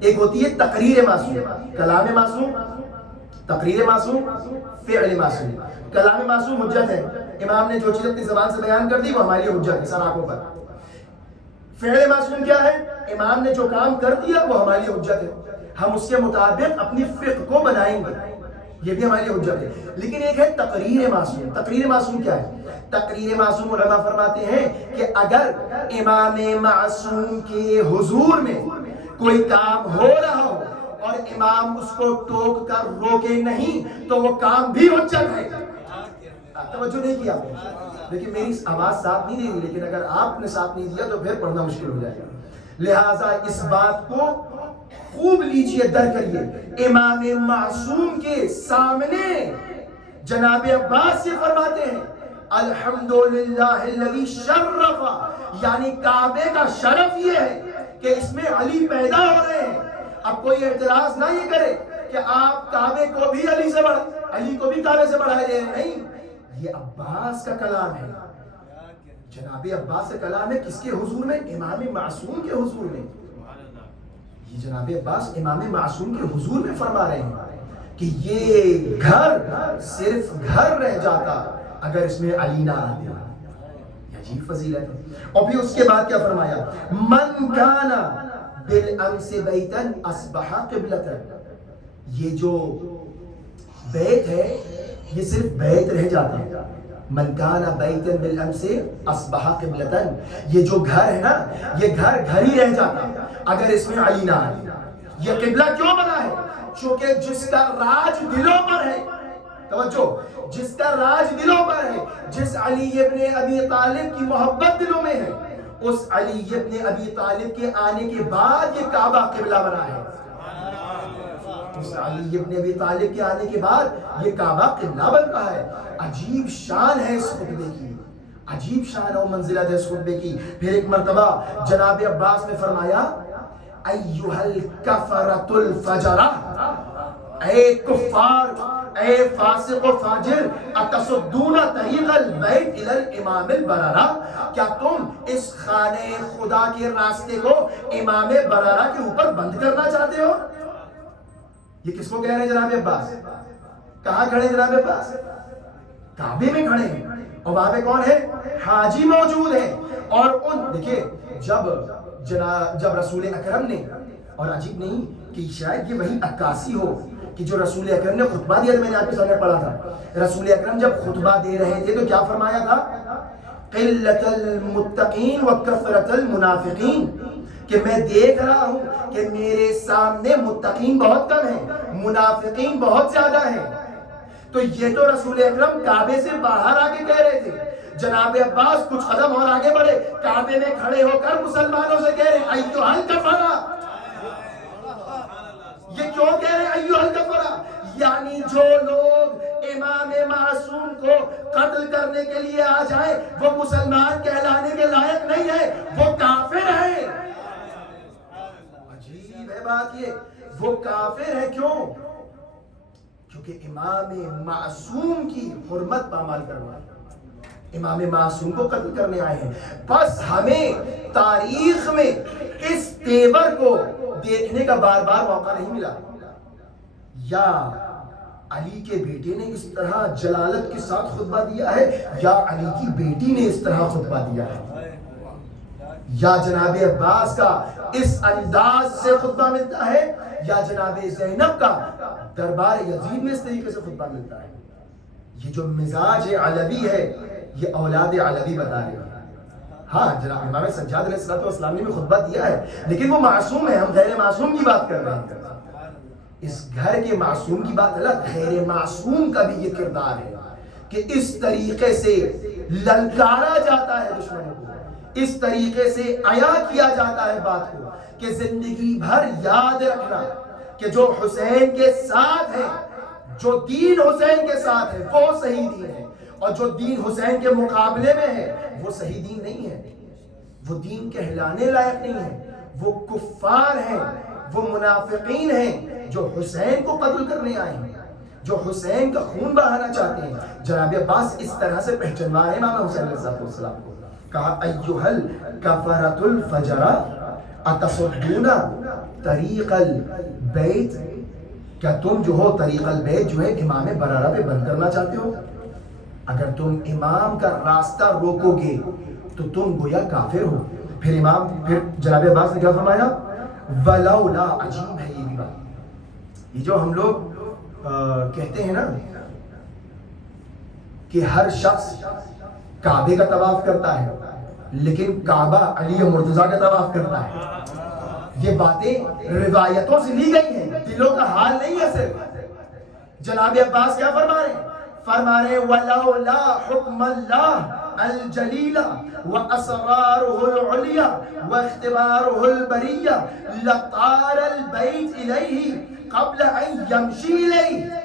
ایک ہوتی ہے تقریر معصوم، کلام معصوم، تقریر معصوم، فعل معصوم۔ کلام معصوم حجت ہے، امام نے جو چیز اپنی زبان سے بیان کر دی وہ ہمارے لیے حجت ہے سر آنکھوں پر۔ فعل معصوم کیا ہے؟ امام نے جو کام کر دیا وہ ہمارے لیے حجت ہے، ہم اس کے مطابق اپنی فقہ کو بنائیں گے، یہ بھی ہمارے لیے حجت ہے۔ لیکن ایک ہے تقریر معصوم۔ تقریر معصوم کیا ہے؟ تقریر معصوم علماء فرماتے ہیں کہ اگر امام معصوم کے حضور میں کوئی کام ہو رہا ہو اور امام اس کو ٹوک کر روکے نہیں تو وہ کام بھی حجت ہے۔ توجہ نہیں کیا آپ نے؟ لیکن میری آواز ساتھ نہیں دے رہی، لیکن اگر آپ نے ساتھ نہیں دیا تو پھر پڑھنا مشکل ہو جائے گا۔ لہٰذا اس بات کو خوب لیجئے، در کریے۔ امام معصوم کے سامنے جناب عباس یہ فرماتے ہیں الحمدللہ الذی شرف، یعنی کعبے کا شرف یہ ہے کہ اس میں علی پیدا ہو رہے ہیں۔ اب کوئی اعتراض نہ یہ کرے کہ آپ کعبے کو بھی علی سے علی کو بھی کعبے سے بڑھائے دے رہے ہیں، نہیں، یہ عباس کا کلام ہے، جناب عباس کا کلام ہے۔ کس کے حضور میں؟ امام معصوم کے حضور میں۔ یہ جناب عباس امام معصوم کے حضور میں فرما رہے ہیں کہ یہ گھر صرف گھر رہ جاتا اگر اس میں علی نہ آتے۔ یہ عجیب فضیلت ہے۔ اور پھر اس کے بعد کیا فرمایا؟ من کان بالامس بیتا اصبح قبلۃ، یہ جو بیت ہے یہ صرف بیت رہ جاتا ہے۔ من کان بیتا بالامس اصبح قبلۃ، یہ جو گھر ہے نا یہ گھر گھر ہی رہ جاتا اگر اس میں علی نہ آئے۔ یہ قبلہ کیوں بنا ہے؟ چونکہ جس کا راج دلوں پر ہے، توجہ، جس کا راج دلوں پر ہے، جس علی ابن ابی طالب کی محبت دلوں میں ہے، اس علی ابن ابی طالب کے آنے کے بعد یہ کعبہ قبلہ بنا ہے۔ اس علی ابن ابی طالب کے آنے کے بعد یہ کعبہ قبلہ بن رہا ہے۔ عجیب شان ہے اس خطبے کی، عجیب شان و منزلت ہے اس خطبے کی۔ پھر ایک مرتبہ جناب عباس نے فرمایا ایھا الکفرۃ الفجرہ، اے کفار، اے فاسق و فاجر، اتصدون طریق البیت الی الامام البررہ، کیا تم اس خانہ خدا کے راستے کو امام بررہ کے اوپر بند کرنا چاہتے ہو؟ یہ کس کو کہہ رہے ہیں جناب عباس؟ کہاں کھڑے ہیں جناب عباس؟ کعبے میں کھڑے ہیں، اور وہاں پہ کون ہے؟ حاجی موجود ہے۔ اور ان دیکھیں جب رسول اکرم نے، اور عجیب نہیں کہ شاید یہ وہی عکاسی ہو کہ جو رسول اکرم نے خطبہ دیا تھا، میں نے آپ کے سامنے پڑھا تھا، رسول اکرم جب خطبہ دے رہے تھے تو کیا فرمایا تھا؟ قلت المتقین وکثرت المنافقین، کہ میں دیکھ رہا ہوں کہ میرے سامنے متقین بہت کم ہیں، منافقین بہت زیادہ ہیں۔ تو یہ تو رسول اکرم کعبے سے باہر آگے کہہ رہے تھے، جناب عباس کچھ قدم اور آگے بڑھے، کعبے میں کھڑے ہو کر مسلمانوں سے کہہ رہے ایھا الکفرہ۔ یہ کیوں کہہ رہے ایھا الکفرہ؟ یعنی جو لوگ امام معصوم کو قتل کرنے کے لیے آ جائیں وہ مسلمان کہلانے کے لائق نہیں ہے، وہ کافر ہے۔ عجیب ہے بات یہ، وہ کافر ہے۔ کیوں؟ کیونکہ امام معصوم کی حرمت پامال کرنا، امام معصوم کو قتل کرنے آئے ہیں۔ بس ہمیں تاریخ میں اس تیور کو دیکھنے کا بار بار موقع نہیں ملا۔ یا علی کے بیٹے نے اس طرح جلالت کے ساتھ خطبہ دیا ہے، یا علی کی بیٹی نے اس طرح خطبہ دیا ہے، یا جناب عباس کا اس انداز سے خطبہ ملتا ہے، یا جناب زینب کا دربار یزید میں اس طریقے سے خطبہ ملتا ہے۔ یہ جو مزاج علوی ہے یہ اولاد علوی بتا رہے ہیں۔ ہاں جناب امام سجاد علیہ السلام نے بھی خطبہ دیا ہے، لیکن وہ معصوم ہے، ہم غیر معصوم کی بات کر رہے ہیں۔ اس گھر کے معصوم کی بات الگ، غیر معصوم کا بھی یہ کردار ہے کہ اس طریقے سے للکارا جاتا ہے دشمنوں کو، اس طریقے سے عیا کیا جاتا ہے بات کو کہ زندگی بھر یاد رکھنا کہ جو حسین کے ساتھ ہے جو دین حسین کے ساتھ ہے وہ صحیح دین ہے، اور جو دین حسین کے مقابلے میں ہے وہ صحیح دین نہیں ہے، وہ دین کہلانے لائق نہیں ہے، وہ کفار ہیں، وہ منافقین ہیں جو حسین کو قتل کرنے آئے ہیں، جو حسین کا خون بہانا چاہتے ہیں۔ جناب عباس اس طرح سے پہچانوا رہے امام حسین علیہ السلام کو، کہا ایھل کفرۃ الفجر اتصدون طریق البیت، کیا تم جو ہو طریق البیت جو ہے امام برارہ پہ بند کرنا چاہتے ہو؟ اگر تم امام کا راستہ روکو گے تو تم گویا کافر ہو۔ پھر جناب عباس نے کیا فرمایا؟ ولولا، عجیب ہے یہ بھی بات، یہ جو ہم لوگ کہتے ہیں نا کہ ہر شخص کعبے کا طواف کرتا ہے لیکن کعبہ علی مرتضیٰ کا طواف کرتا ہے، یہ باتیں روایتوں سے لی گئی ہیں، دلوں کا حال نہیں ہے صرف۔ جناب عباس کیا فرما رہے ہیں؟ فرما رہے ولولا حکم اللہ الجلیل واسرارہ العلیٰ واختبارہ البریہ لطار البیت الیہ قبل ان یمشی الیہ۔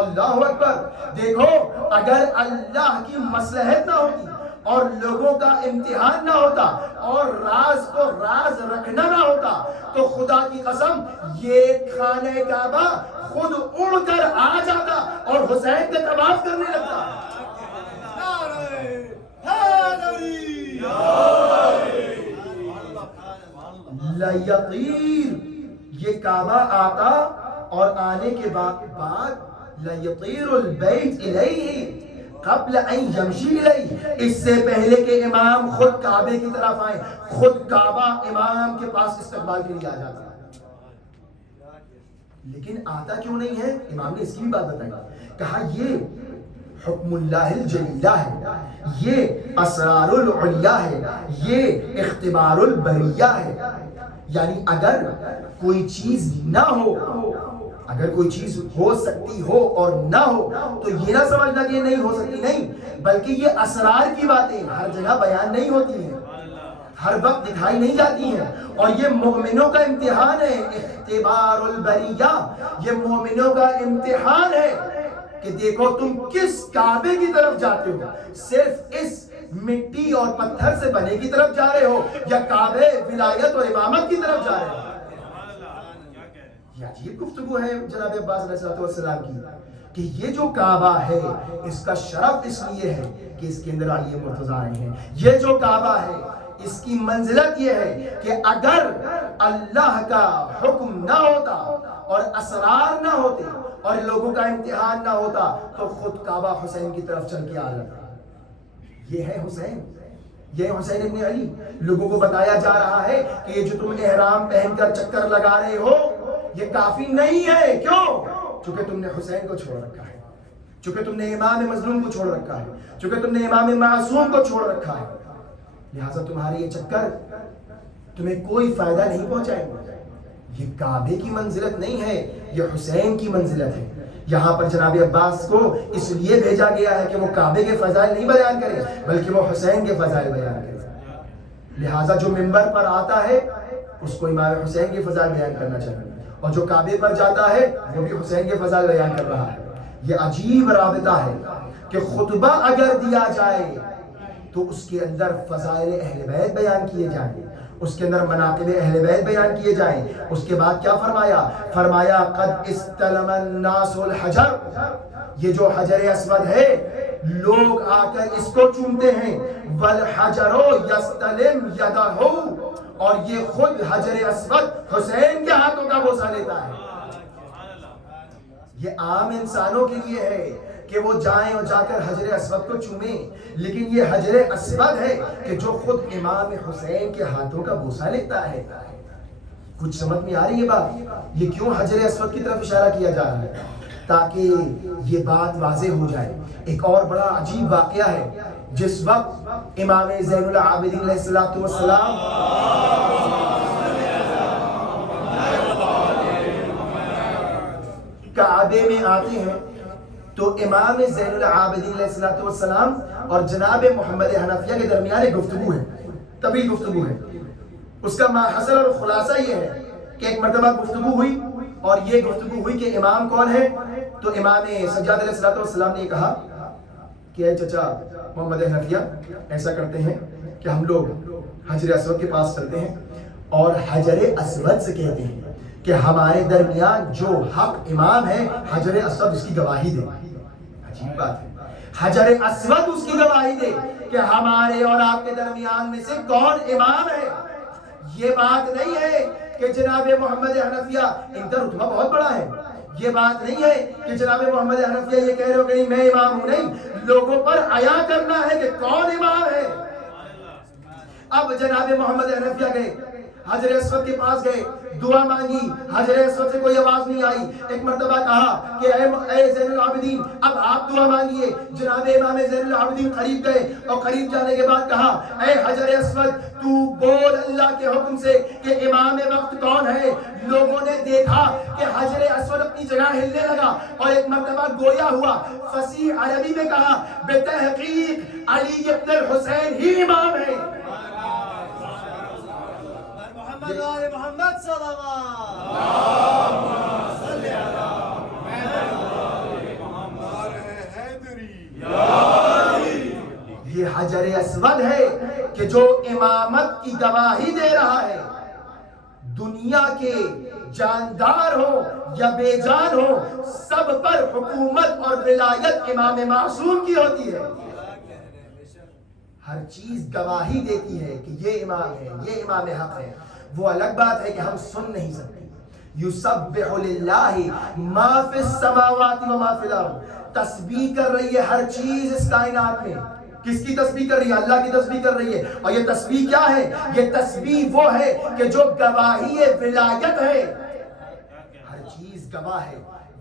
اللہ اکبر! دیکھو، اگر اللہ کی مصلحت نہ ہوتی اور لوگوں کا امتحان نہ ہوتا اور راز کو راز رکھنا نہ ہوتا تو خدا کی قسم یہ خانہ کعبہ خود اڑ کر آ جاتا اور حسین کا طواف کرنے لگتا۔ لیطیر، یہ کعبہ آتا اور آنے کے بعد لیطیر البیت الیہ قبل ان یمشی الیہ، اس سے پہلے کہ امام خود کعبے کی طرف آئے، خود کعبہ امام کے پاس استقبال کے لیے آ جاتا۔ لیکن آتا کیوں نہیں ہے؟ امام نے اس کی بھی بات بتائی، کہا یہ حکم اللہ الجلیلہ ہے، یہ اسرار العلیٰ ہے، یہ اختبار البریہ ہے۔ یعنی اگر کوئی چیز نہ ہو، اگر کوئی چیز ہو سکتی ہو اور نہ ہو تو یہ نہ سمجھنا کہ یہ نہیں ہو سکتی، نہیں، بلکہ یہ اسرار کی باتیں ہر جگہ بیان نہیں ہوتی ہیں، ہر وقت دکھائی نہیں جاتی ہیں، اور یہ مومنوں کا امتحان ہے، اختبار البریہ، یہ مومنوں کا امتحان ہے کہ دیکھو تم کس کعبے کی طرف جاتے ہو، صرف اس مٹی اور پتھر سے بنے کی طرف جا رہے ہو یا کعبے ولایت اور امامت کی طرف جا رہے ہو۔ یہ عجیب گفتگو ہے جناب عباس علیہ السلام کی کہ یہ جو کعبہ ہے اس کا شرف اس لیے ہے کہ اس کے اندر علی مرتضیٰ آئے ہیں، یہ جو کعبہ ہے اس کی منزلت یہ ہے کہ اگر اللہ کا حکم نہ ہوتا اور اسرار نہ ہوتے اور لوگوں کا امتحان نہ ہوتا تو خود کعبہ حسین کی طرف چل کے آ جاتا۔ یہ ہے حسین، یہ حسین ابن علی۔ لوگوں کو بتایا جا رہا ہے کہ یہ جو تم احرام پہن کر چکر لگا رہے ہو یہ کافی نہیں ہے، کیوں؟ چونکہ تم نے حسین کو چھوڑ رکھا ہے، چونکہ تم نے امام مظلوم کو چھوڑ رکھا ہے، چونکہ تم نے امام معصوم کو چھوڑ رکھا ہے، لہٰذا تمہارے یہ چکر تمہیں کوئی فائدہ نہیں پہنچائے گا۔ یہ کعبے کی منزلت نہیں ہے، یہ حسین کی منزلت ہے۔ یہاں پر جناب عباس کو اس لیے بھیجا گیا ہے کہ وہ کعبے کے فضائل نہیں بیان کرے بلکہ وہ حسین کے فضائل بیان کرے، لہٰذا جو منبر پر آتا ہے اس کو امام حسین کے فضائل بیان کرنا چاہیے، اور جو کعبے پر جاتا ہے وہ بھی حسین کے فضائل بیان کر رہا ہے۔ یہ عجیب رابطہ ہے کہ خطبہ اگر دیا جائے تو اس کے اندر فضائل اہل بیت بیان کیے جائیں، اس کے اندر مناقب اہل بیت بیان کیے جائیں۔ اس کے بعد کیا فرمایا؟ فرمایا قد استلم الناس الحجر، یہ جو حجر اسود ہے لوگ آ کر اس کو چومتے ہیں، والحجر یستلم یدہ، اور یہ خود حجر اسود حسین کے ہاتھوں کا بوسہ لیتا ہے۔ یہ عام انسانوں کے لیے ہے کہ وہ جائیں اور جا کر حجر اسود کو چومیں، لیکن یہ حجر اسود ہے کہ جو خود امام حسین کے ہاتھوں کا بوسہ لیتا ہے۔ کچھ سمجھ میں آ رہی ہے بات؟ یہ کیوں حجر اسود کی طرف اشارہ کیا جا رہا ہے؟ تاکہ یہ بات واضح ہو جائے۔ ایک اور بڑا عجیب واقعہ ہے، جس وقت امام زین العابدین علیہ السلام کعبے میں آتے ہیں تو امام زین العابدین علیہ السلام اور جناب محمد حنفیہ کے درمیان ایک گفتگو ہے، طویل گفتگو ہے۔ اس کا ماحصل اور خلاصہ یہ ہے کہ ایک مرتبہ گفتگو ہوئی، اور یہ گفتگو ہوئی کہ امام کون ہے؟ تو امام سجاد علیہ السلام نے یہ کہا کہ اے چچا محمد حنفیہ، ایسا کرتے ہیں کہ ہم لوگ حجر اسود کے پاس چلتے ہیں اور حجر اسود سے کہتے ہیں کہ ہمارے درمیان جو حق امام ہے حجر اسود اس کی گواہی دے۔ عجیب بات ہے، حجر اسود اس کی گواہی دے کہ ہمارے اور آپ کے درمیان میں سے کون امام ہے۔ یہ بات نہیں ہے کہ جناب محمد حنفیہ، ان کا رتبہ بہت بڑا ہے، یہ بات نہیں ہے کہ جناب محمد حنفیہ یہ کہہ رہے ہو کہ نہیں میں امام ہوں، نہیں، لوگوں پر عیا کرنا ہے کہ کون امام ہے۔ اب جناب محمد حنفیہ گئے، حجر اسود کے پاس گئے، دعا مانگی، حجر اسود سے کوئی آواز نہیں آئی۔ ایک مرتبہ کہا کہ اے زین العابدین اب آپ دعا مانگیے۔ جناب امام زین العابدین قریب گئے اور قریب جانے کے بعد کہا اے حجر اسود تو بول اللہ کے حکم سے کہ امام وقت کون ہے۔ لوگوں نے دیکھا کہ حجر اسود اپنی جگہ ہلنے لگا اور ایک مرتبہ گویا ہوا، فصیح عربی میں کہا بتحقیق علی ابن الحسین ہی امام ہے۔ محمد صلی اللہ علیہ یہ حجر اسود ہے کہ جو امامت کی گواہی دے رہا ہے۔ دنیا کے جاندار ہو یا بے جان ہو، سب پر حکومت اور ولایت امام معصوم کی ہوتی ہے۔ ہر چیز گواہی دیتی ہے کہ یہ امام ہے، یہ امام حق ہے۔ وہ الگ بات ہے کہ ہم سن نہیں سکتے۔ یسبح للہ ما فی السماوات و ما فی الارض، تسبیح کر رہی ہے ہر چیز اس کائنات میں۔ کس کی تسبیح کر رہی ہے؟ اللہ کی تسبیح کر رہی ہے۔ اور یہ تسبیح کیا ہے؟ یہ تسبیح وہ ہے کہ جو گواہی ولایت ہے۔ ہر چیز گواہ ہے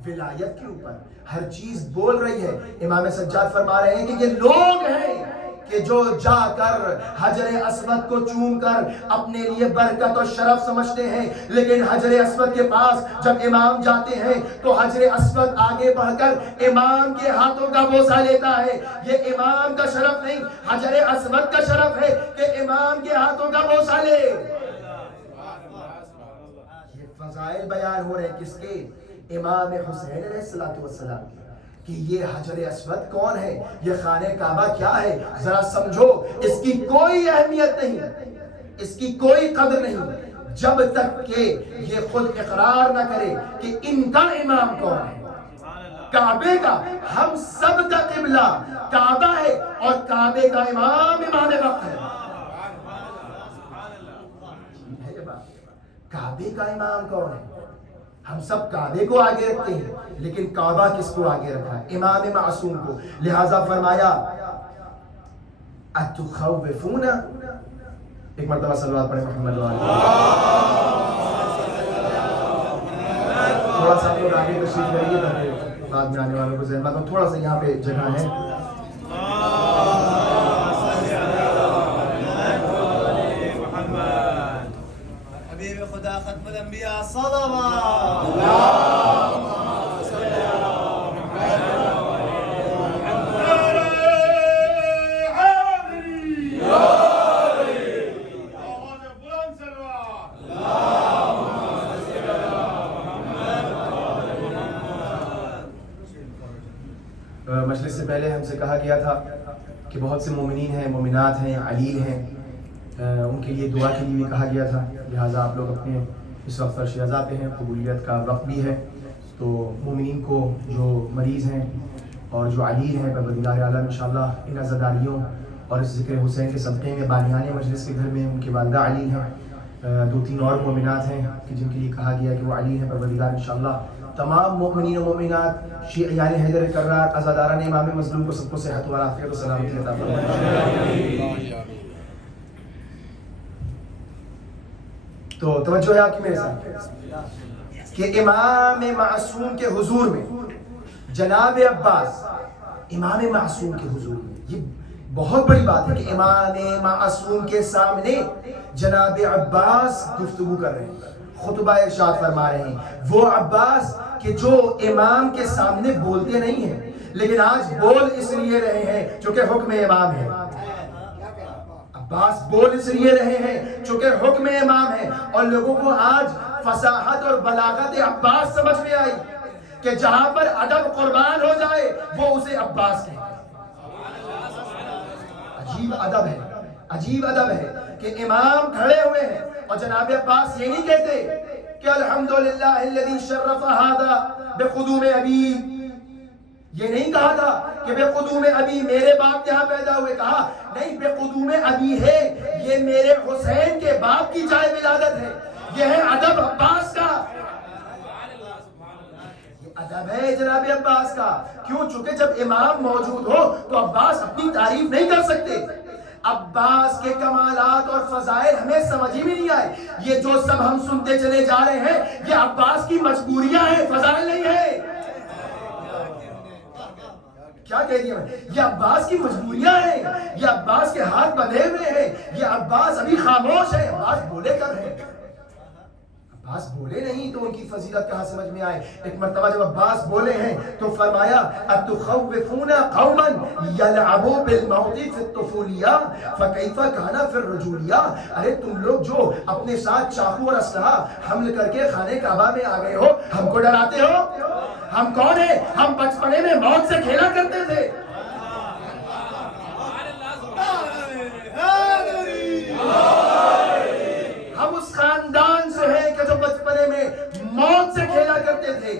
ولایت کے اوپر، ہر چیز بول رہی ہے۔ امام سجاد فرما رہے ہیں کہ یہ لوگ ہیں کہ جو جا کر حجر اسود کو چوم کر اپنے لیے برکت اور شرف سمجھتے ہیں، لیکن حجر اسود کے پاس جب امام جاتے ہیں تو حجر اسود آگے بڑھ کر امام کے ہاتھوں کا بوسہ لیتا ہے۔ یہ امام کا شرف نہیں، حجر اسود کا شرف ہے کہ امام کے ہاتھوں کا بوسہ لے۔ یہ فضائل بیان ہو رہے ہیں کس کے؟ امام حسین علیہ السلام کے، کہ یہ حجر اسود کون ہے، یہ خانہ کعبہ کیا ہے، ذرا سمجھو۔ اس کی کوئی اہمیت نہیں، اس کی کوئی قدر نہیں جب تک کہ یہ خود اقرار نہ کرے کہ ان کا امام کون ہے۔ کعبے کا، ہم سب کا قبلہ کعبہ ہے اور کعبے کا امام امام وقت ہے۔ کعبے کا امام کون ہے؟ ہم سب کعبے کو آگے رکھتے ہیں، لیکن کعبہ کس کو آگے رکھا ہے؟ امام معصوم کو۔ لہٰذا فرمایا اتخوفون، ایک مرتبہ صلوات پڑھیں محمد وآلہ۔ تھوڑا سا آپ لوگ آگے تشریف لائیے تاکہ بعد میں آنے والوں کو ذہن میں تھوڑا سا یہاں پہ جگہ ہے۔ خدا ختم الانبیاء صلوات مجلس سے پہلے ہم سے کہا گیا تھا کہ بہت سے مومنین ہیں، مومنات ہیں، علیل ہیں، ان کے لیے دعا کے لیے بھی کہا گیا تھا۔ لہٰذا آپ لوگ اپنے اس وقت فرش رضا پہ ہیں، قبولیت کا وقت بھی ہے، تو مومنین کو جو مریض ہیں اور جو علیل ہیں پروردگار عالم انشاءاللہ ان عزاداریوں اور اس ذکر حسین کے صدقے میں بانیان مجلس کے گھر میں ان کی والدہ علیل ہیں، 2-3 اور مومنات ہیں کہ جن کے لیے کہا گیا کہ وہ علیل ہیں، پروردگار انشاءاللہ تمام مومنین و مومنات شیعیان حیدر کرار عزاداران امام مظلوم کو سب کو صحت و عافیت و سلامتی عطا فرمائے۔ تو توجہ ہے آپ کی میرے ساتھ کہ امام معصوم کے حضور میں، جناب عباس امام معصوم کے حضور میں، یہ بہت بڑی بات ہے کہ امام معصوم کے سامنے جناب عباس گفتگو کر رہے ہیں، خطبہ ارشاد فرما رہے ہیں۔ وہ عباس کہ جو امام کے سامنے بولتے نہیں ہیں، لیکن آج بول اس لیے رہے ہیں چونکہ حکم امام ہے۔ عباس بول اس لیے رہے ہیں چونکہ حکم امام ہے، اور لوگوں کو آج فصاحت اور بلاغت عباس سمجھ میں آئی کہ کہ جہاں پر ادب قربان ہو جائے وہ اسے عباس کہتے ہیں۔ عجیب ادب ہے، عجیب ادب ہے کہ امام کھڑے ہوئے ہیں اور جناب عباس یہ نہیں کہتے کہ الحمدللہ الذی شرف ھذا بقدوم ابی، یہ نہیں کہا تھا کہ بے قدوم ابی میرے باپ یہاں پیدا ہوئے، کہا نہیں بے قدوم ابی ہے یہ میرے حسین کے باپ کی جائے ولادت ہے۔ یہ ہے ادب عباس کا، یہ ادب ہے جناب عباس کا۔ کیوں؟ چونکہ جب امام موجود ہو تو عباس اپنی تعریف نہیں کر سکتے۔ عباس کے کمالات اور فضائل ہمیں سمجھ ہی نہیں آئے۔ یہ جو سب ہم سنتے چلے جا رہے ہیں یہ عباس کی مجبوریاں ہیں، فضائل نہیں ہے۔ کیا کہہ دیا میں؟ یہ عباس کی مجبوریاں ہیں، یہ عباس کے ہاتھ بندھے ہوئے ہیں، یہ عباس ابھی خاموش ہے۔ عباس بولے کر ہے، عباس بولے نہیں تو ان کی فضیلت کہاں سمجھ میں آئے؟ ایک مرتبہ جب عباس بولے ہیں تو فرمایا اتخوفون قوما یلعبوا بالموت فی الطفولیہ فکیف کان فی الرجولیہ۔ ارے تم لوگ جو اپنے ساتھ چاقو اور اسلحہ حمل کر کے خانہ کعبہ میں آ گئے ہو، ہم کو ڈراتے ہو؟ ہم کون ہیں؟ ہم بچپنے میں موت سے کھیلا کرتے تھے۔ ہم اس خاندان سے ہیں کہ جو بچپنے میں موت سے کھیلا کرتے تھے۔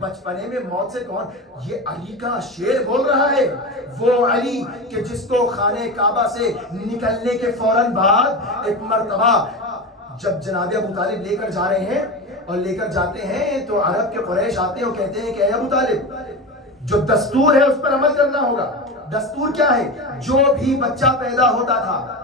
بچپنے میں موت سے کون؟ یہ علی کا شعر بول رہا ہے، وہ علی کہ جس کو خانہ کعبہ سے نکلنے کے فوراً بعد ایک مرتبہ جب جناب ابو طالب لے کر جا رہے ہیں اور لے کر جاتے ہیں تو عرب کے قریش آتے ہیں اور کہتے ہیں کہ اے ابو طالب جو دستور ہے اس پر عمل کرنا ہوگا۔ دستور کیا ہے؟ جو بھی بچہ پیدا ہوتا تھا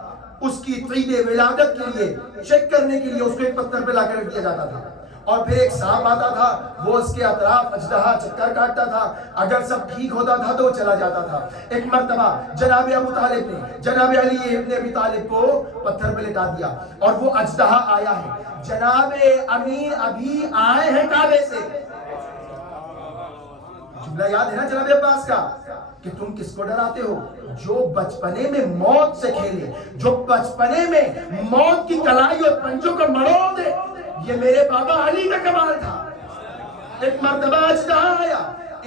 اس کی قید ولادت کے لیے چیک کرنے کے لیے اس کو ایک پتھر پہ لا کر رکھ دیا جاتا تھا، اور پھر ایک سانپ آتا تھا، وہ اس کے اطراف اژدہا چکر کاٹتا تھا، اگر سب ٹھیک ہوتا تھا تو وہ چلا جاتا تھا۔ ایک مرتبہ جناب ابو طالب نے جناب علی ابن ابی طالب کو پتھر پہ لٹا دیا اور وہ اژدہا آیا ہے۔ جناب امین ابھی آئے ہیں کعبے سے۔ جملہ یاد ہے نا جناب عباس کا کہ تم کس کو ڈراتے ہو؟ جو بچپنے میں موت سے کھیلے، جو بچپنے میں موت کی کلائی اور پنجوں کو مڑوڑ دے، یہ میرے بابا علی کا کمال تھا۔ ایک مرتبہ اژدہا آیا،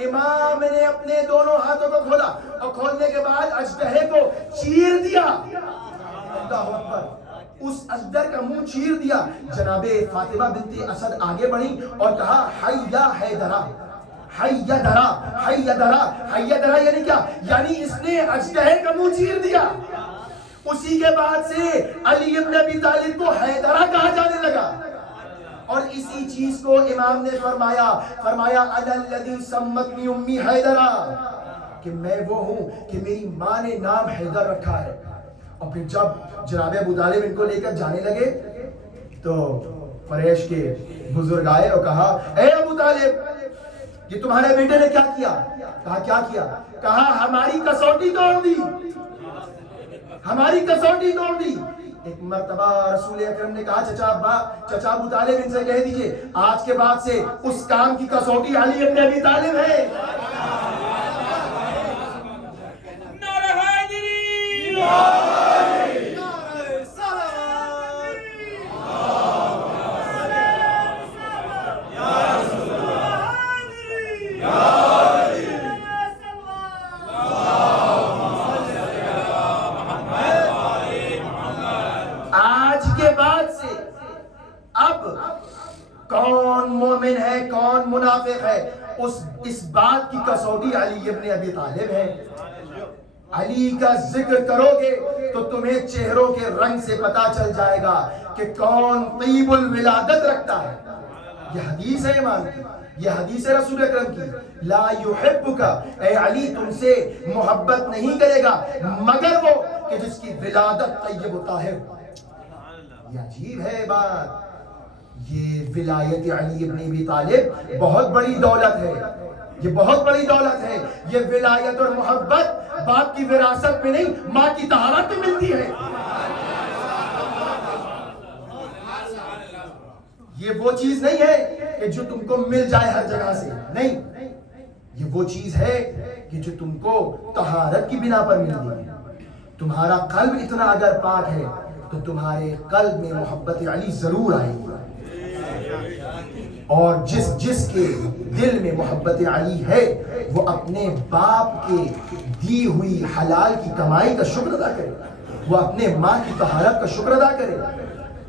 امام نے اپنے دونوں ہاتھوں کو کھولا اور کھولنے کے بعد اژدہے کو چیر دیا۔ اللہ اکبر، اس اژدر کا منہ چیر دیا۔ جناب فاطمہ بنت اسد آگے بڑھی اور کہا حیا حیدرہ، حیا درا، حیا درا، حیا درا یعنی کیا؟ یعنی اس نے اژدہے کا منہ چیر دیا۔ اسی کے بعد سے علی ابن ابی طالب کو حیدرہ کہا جانے لگا، اور اسی چیز کو امام نے فرمایا انا الذی سمتنی امی حیدرہ، کہ میں وہ ہوں کہ میری ماں نے نام حیدر رکھا ہے۔ اور پھر جب جناب ابو طالب ان کو لے کر جانے لگے تو قریش کے بزرگ آئے اور کہا اے ابو طالب یہ تمہارے بیٹے نے کیا کیا؟ کہا کیا کیا؟ کہا ہماری کسوٹی توڑ دی، ہماری کسوٹی توڑ دی۔ ایک مرتبہ رسول اکرم نے کہا چچا ابو طالب ان سے کہہ دیجئے آج کے بعد سے اس کام کی کسوٹی علی ابن ابی طالب ہے۔ نعرہ حیدری، کون مومن ہے کون منافق ہے اس بات کی کسوٹی علی ابن ابی طالب ہے۔ علی کا ذکر کرو گے تو تمہیں چہروں کے رنگ سے پتا چل جائے گا کہ کون طیب الولادت رکھتا ہے۔ یہ حدیث ہے ایمان کی، یہ حدیث ہے رسول اکرم کی، لا یحبک، اے علی تم سے محبت نہیں کرے گا مگر وہ کہ جس کی ولادت طیب و طاہر۔ یہ عجیب ہے بات، یہ ولایت علی ابن ابی طالب بہت بڑی دولت ہے، یہ بہت بڑی دولت ہے۔ یہ ولایت اور محبت باپ کی وراثت میں نہیں ماں کی طہارت میں ملتی ہے۔ یہ وہ چیز نہیں ہے کہ جو تم کو مل جائے ہر جگہ سے، نہیں، یہ وہ چیز ہے کہ جو تم کو طہارت کی بنا پر ملتی ہے۔ تمہارا قلب اتنا اگر پاک ہے تو تمہارے قلب میں محبت علی ضرور آئے گی۔ اور جس کے دل میں محبت علی ہے وہ اپنے باپ کے دی ہوئی حلال کی کمائی کا شکر ادا کرے, وہ اپنے ماں کی طہارت کا شکر ادا کرے.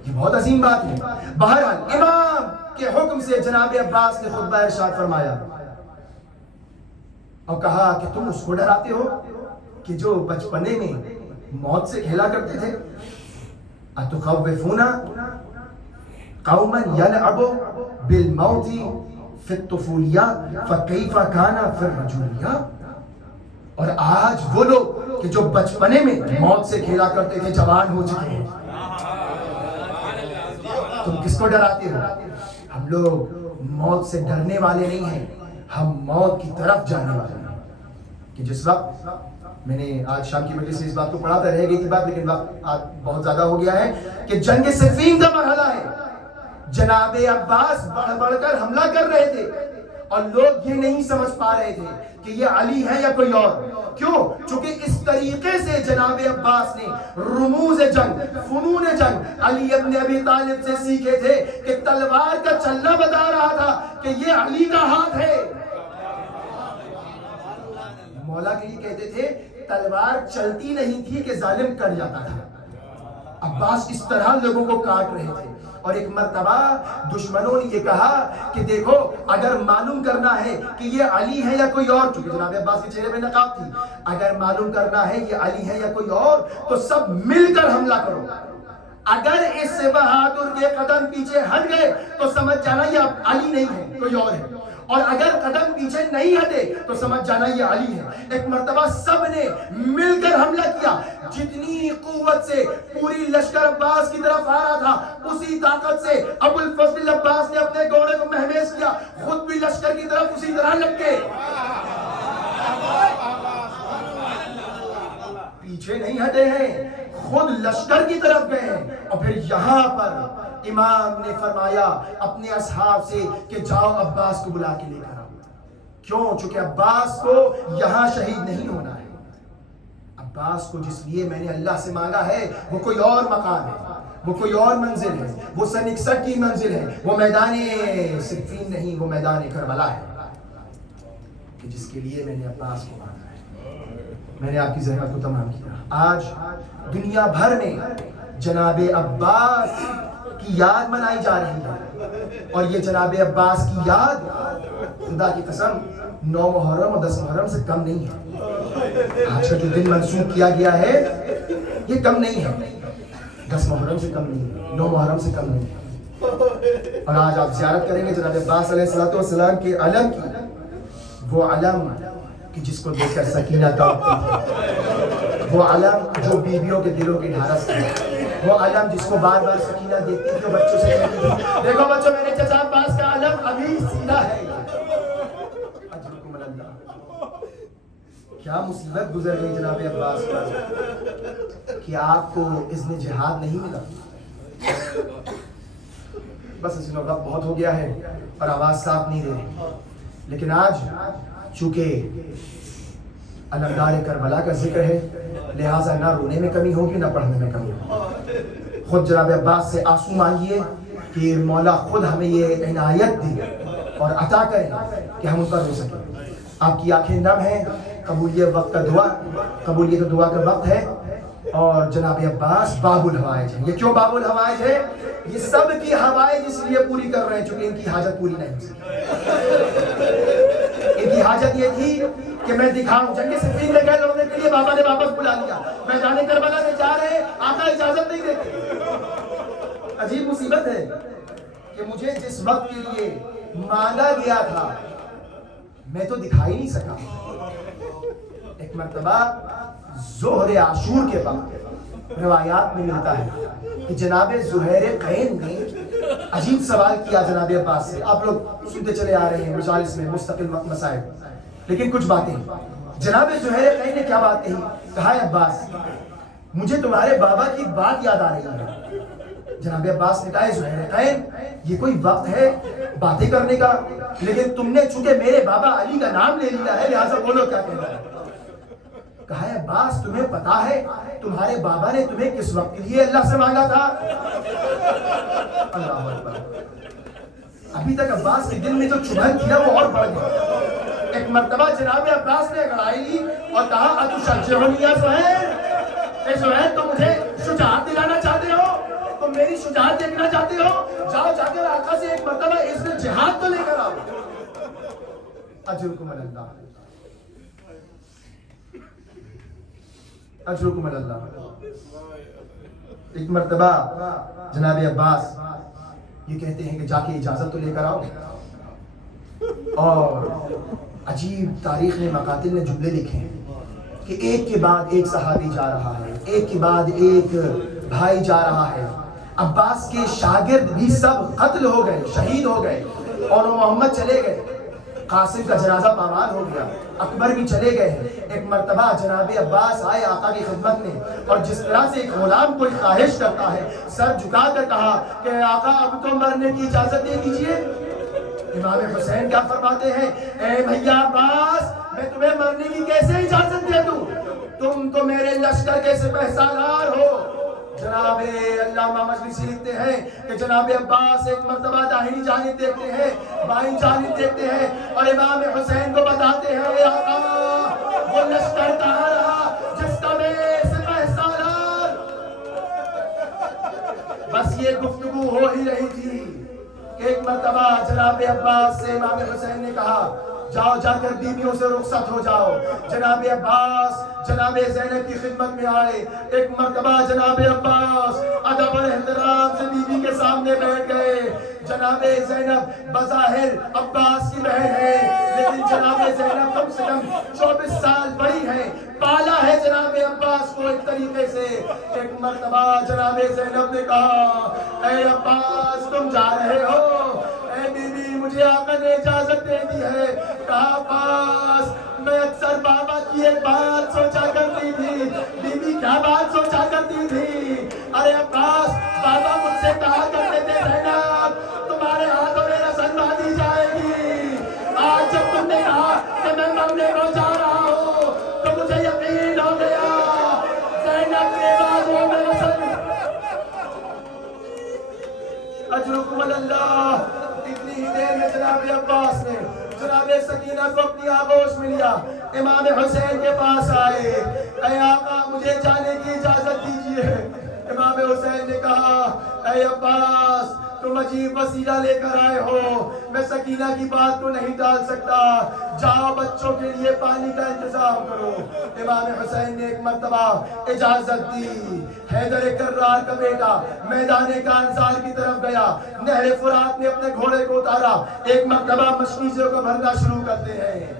یہ بہت عظیم بات ہے. بہرحال امام کے حکم سے جناب عباس نے خطبہ ارشاد فرمایا اور کہا کہ تم اس کو ڈراتے ہو کہ جو بچپنے میں موت سے کھیلا کرتے تھے. اتخوفون قوما يلعبوا بالموت في الطفولیہ فكيف كان في الرجولیہ. اور آج وہ لوگ کہ جو بچپنے میں موت سے کھیلا کرتے تھے جوان ہو چکے ہیں, تم کس کو ڈراتے ہو؟ ہم لوگ موت سے ڈرنے والے نہیں ہیں, ہم موت کی طرف جانے والے ہیں. کہ جس وقت میں نے آج شام کی مجلس سے اس بات کو پڑھا تھا, رہ گئی تھی بات لیکن وقت آج بہت زیادہ ہو گیا ہے, کہ جنگ صفین کا مرحلہ ہے. جناب عباس بڑھ بڑھ کر حملہ کر رہے تھے اور لوگ یہ نہیں سمجھ پا رہے تھے کہ یہ علی ہے یا کوئی اور. کیوں؟ چونکہ اس طریقے سے جناب عباس نے رموز جنگ, فنون جنگ علی ابن ابی طالب سے سیکھے تھے کہ تلوار کا چلنا بتا رہا تھا کہ یہ علی کا ہاتھ ہے. مولا کے لیے کہتے تھے تلوار چلتی نہیں تھی کہ ظالم کٹ جاتا تھا. عباس اس طرح لوگوں کو کاٹ رہے تھے. اور ایک مرتبہ دشمنوں نے یہ کہا کہ دیکھو اگر معلوم کرنا ہے کہ یہ علی ہے یا کوئی اور, چونکہ جناب عباس کے چہرے پہ نقاب تھی, اگر معلوم کرنا ہے یہ علی ہے یا کوئی اور تو سب مل کر حملہ کرو. اگر اس بہادر کے قدم پیچھے ہٹ گئے تو سمجھ جانا یہ علی نہیں ہے کوئی اور ہے, اور اگر قدم پیچھے نہیں ہٹے تو سمجھ جانا یہ علی ہے. ایک مرتبہ سب نے مل کر حملہ کیا. جتنی قوت سے پوری لشکر عباس کی طرف آ رہا تھا اسی طاقت سے ابو الفضل عباس نے اپنے گھوڑے کو مہمیز کیا, خود بھی لشکر کی طرف اسی طرح لپکے. پیچھے نہیں ہٹے ہیں, خود لشکر کی طرف گئے ہیں. اور پھر یہاں پر امام نے فرمایا اپنے اصحاب سے کہ جاؤ عباس کو بلا کے لے کر آؤ. کیوں؟ چونکہ عباس کو یہاں شہید نہیں ہونا ہے. عباس کو جس لیے میں نے اللہ سے مانگا ہے وہ کوئی اور مقام ہے, وہ کوئی اور منزل ہے, وہ سن 61 کی منزل ہے, وہ میدان صفین نہیں, وہ میدان کربلا ہے. کہ جس کے لیے میں نے عباس کو مانگا ہے. میں نے آپ کی زحمت کو تمام کیا. آج دنیا بھر میں جناب عباس کی یاد منائی جا رہی ہے, اور یہ جناب عباس کی یاد خدا کی قسم 9 محرم اور 10 محرم سے کم نہیں ہے. آج کا جو دن منسوخ کیا گیا ہے یہ کم نہیں ہے, 10 محرم سے کم نہیں ہے, 9 محرم سے کم نہیں ہے. اور آج آپ زیارت کریں گے جناب عباس علیہ السلام کے علم کی, وہ علم کہ جس کو دیکھ کر سکینہ توڑتی تھی, وہ علم جو بیویوں کے دلوں کی ڈھارس تھی, وہ علم جس کو بار بار سکینہ دیکھتی تھی, بچوں سے کہتی تھی دیکھو بچوں میرے چچا عباس کا علم ابھی سیدھا ہے. اجرکم اللہ. کیا مصیبت گزر گئی جناب عباس پر کہ آپ کو اذن جہاد نہیں ملا. بس اس وقت بہت ہو گیا ہے اور آواز صاف نہیں رہی. لیکن آج چونکہ علمدار کربلا کا ذکر ہے لہٰذا نہ رونے میں کمی ہوگی نہ پڑھنے میں کمی ہوگی. خود جناب عباس سے آنسو مانگیے کہ مولا خود ہمیں یہ عنایت دے اور عطا کرے کہ ہم ان پر رو سکیں. آپ کی آنکھیں نم ہیں, قبولیت وقت کا دعا, قبولیت دعا کا وقت ہے. اور جناب عباس باب الحوائج ہیں. یہ کیوں باب الحوائج ہے؟ یہ سب کی حوائج اس لیے پوری کر رہے ہیں چونکہ ان کی حاجت پوری نہیں ہو سکی. ان کی حاجت یہ تھی کہ میں دکھاؤں. جنگ صفین میں گئے لڑنے کے لیے بابا نے واپس بلا لیا, میدان کربلا میں جا رہے ہیں, آقا اجازت نہیں دیتے. عجیب مصیبت ہے کہ مجھے جس وقت کے لیے مانگا گیا تھا میں تو دکھا ہی نہیں سکا. ایک مرتبہ ظہر عاشور کے وقت روایات میں ملتا ہے کہ جناب زہیر قین نے عجیب سوال کیا جناب عباس سے. آپ لوگ سنتے چلے آ رہے ہیں مجالس میں مستقل مسائل, لیکن کچھ باتیں جناب زہیر قین نے کیا بات کہی. کہا عباس مجھے تمہارے بابا کی بات یاد آ رہی ہے. جناب عباس نے کہا زہیر قین یہ کوئی وقت ہے باتیں کرنے کا, لیکن تم نے چونکہ میرے بابا علی کا نام لے لیا ہے لہٰذا بولو کیا کہنا ہے. کہا عباس تمہیں پتا ہے تمہارے بابا نے تمہیں کس وقت کے لیے اللہ سے مانگا تھا؟ اللہ اکبر, ابھی تک عباس کے دل میں جو چبھن تھی نا وہ اور بڑھ گئی۔ ایک مرتبہ جناب عباس نے گڑائی لی اور کہا اتشجعنی یا زہیر، اے زہیر تم مجھے شجاعت دلانا چاہتے ہو، تم میری شجاعت دیکھنا چاہتے ہو، جاؤ جا کر آقا سے ایک مرتبہ اذن جہاد تو لے کر آؤ۔ اجرکم اللہ، اجرکم اللہ۔ ایک مرتبہ جناب عباس یہ کہتے ہیں کہ جا کے اجازت تو لے کر آؤ، اور عجیب تاریخ نے مقاتل نے جملے لکھے ہیں کہ ایک کے بعد ایک صحابی جا رہا ہے، ایک کے بعد ایک بھائی جا رہا ہے۔ عباس کے شاگرد بھی سب قتل ہو گئے، شہید ہو گئے، اور محمد چلے گئے، قاسم کا جنازہ پامال ہو گیا، اکبر بھی چلے گئے ہیں۔ ایک مرتبہ جناب عباس آئے آقا کی خدمت میں، اور جس طرح سے ایک غلام کوئی خواہش کرتا ہے سر جھکا کر کہا کہ آقا اب تو مرنے کی اجازت دے دیجئے۔ امام حسین کیا فرماتے ہیں، اے بھیا عباس میں تمہیں مرنے کی کیسے اجازت دے دوں، تم تو میرے لشکر کے سپہ سالار ہو۔ جناب علامہ مجلسی لکھتے ہیں کہ جناب عباس ایک مرتبہ داہنی جانب دیکھتے ہیں، بائیں جانب دیکھتے ہیں، اور امام حسین کو بتاتے ہیں، اے آقا وہ لشکر کہاں رہا جس کا میں سپہ سالار۔ بس یہ گفتگو ہو ہی رہی تھی کہ ایک مرتبہ جناب عباس سے امام حسین نے کہا جاؤ جا کر بیویوں سے رخصت ہو جاؤ۔ جناب عباس جناب زینب کی خدمت میں آئے، ایک مرتبہ جناب عباس ادب اور احترام سے بیوی کے سامنے بیٹھ گئے۔ جناب زینب بظاہر عباس کی بہن ہے، لیکن جناب زینب کم سے کم 24 سال بڑی ہے، پالا ہے جناب عباس کو ایک طریقے سے۔ ایک مرتبہ جناب زینب نے کہا اے عباس تم جا رہے ہو؟ اے بی بی مجھے آقا نے اجازت دے دی ہے۔ کہا عباس میں اکثر بابا کی ایک بات سوچا کرتی تھی۔ بی بی کیا بات سوچا کرتی تھی؟ ارے عباس بابا مجھ سے کہا کرتے تھے زینب تمہارے ہاتھوں میں رسن باندھی جائے گی۔ آج جب تم نے کہا کہ میں مرنے کو جا رہا ہوں تو مجھے یقین ہو گیا زینب کے بازوں میں رسن۔ اجرکم اللہ۔ اتنی ہی دیر میں جناب عباس نے جناب سکینہ کو اپنی آغوش میں لیا، امام حسین کے پاس آئے، اے آقا مجھے جانے کی اجازت دیجئے۔ امام حسین نے کہا اے عباس تم عجیب وسیلہ لے کر آئے ہو، میں سکینہ کی بات کو نہیں ٹال سکتا، جاؤ بچوں کے لیے پانی کا انتظام کرو۔ امام حسین نے ایک مرتبہ اجازت دی، حیدر کرار کا بیٹا میدان کارزار کی طرف گیا، نہر فرات میں اپنے گھوڑے کو اتارا، ایک مرتبہ مشکیزوں کو بھرنا شروع کرتے ہیں۔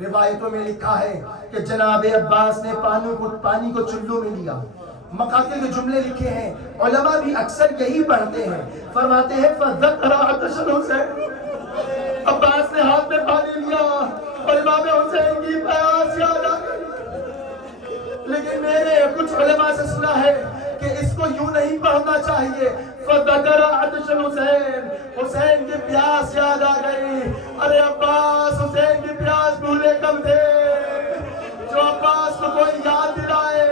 روایتوں میں لکھا ہے کہ جناب عباس نے پانی کو چلو میں لیا۔ مقاتل کے جملے لکھے ہیں، علماء بھی اکثر یہی پڑھتے ہیں، فرماتے ہیں فَذَكَّرَ عَطْشَ الْحُسَيْنِ، عباس نے ہاتھ میں پانی لیا اور امام حسین کی پیاس یاد آ گئی۔ لیکن میں نے کچھ علماء سے سنا ہے کہ اس کو یوں نہیں پڑھنا چاہیے، فَذَكَّرَ عَطْشَ الْحُسَيْنِ، حسین کی پیاس یاد آ گئی۔ ارے عباس حسین کی پیاس بھولے کم تھے، جو عباس کو کوئی یاد دلائے۔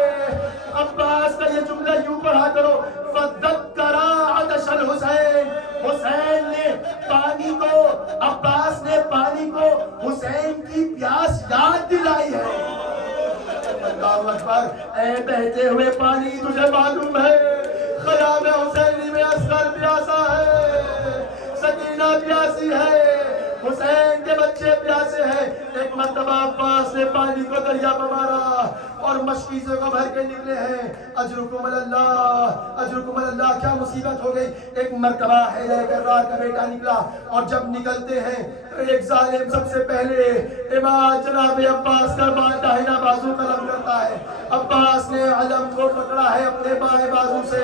عباس کا یہ جملہ یوں پڑھا کرو فَذَكَّرَ عَطْشَ الْحُسَيْنِ، حسین نے پانی کو، عباس نے پانی کو حسین کی پیاس یاد دلائی ہے۔ اللہ اکبر۔ اے بہتے ہوئے پانی تجھے معلوم ہے خیام حسینی میں اصغر پیاسا ہے، سکینہ پیاسی ہے، حسین کے بچے پیاسے ہیں۔ ایک مرتبہ عباس نے پانی کو دریا میں مارا اور مشکیزوں کو بھر کے نکلے ہیں۔ اجرکم اللہ، اجرکم اللہ، کیا مصیبت ہو گئی۔ ایک مرتبہ حیدر کرار کا بیٹا نکلا اور جب نکلتے ہیں ایک ظالم سب سے پہلے امام جناب عباس کا داہنا بازو قلم کرتا ہے۔ عباس نے علم کو پکڑا ہے اپنے بائیں بازو سے،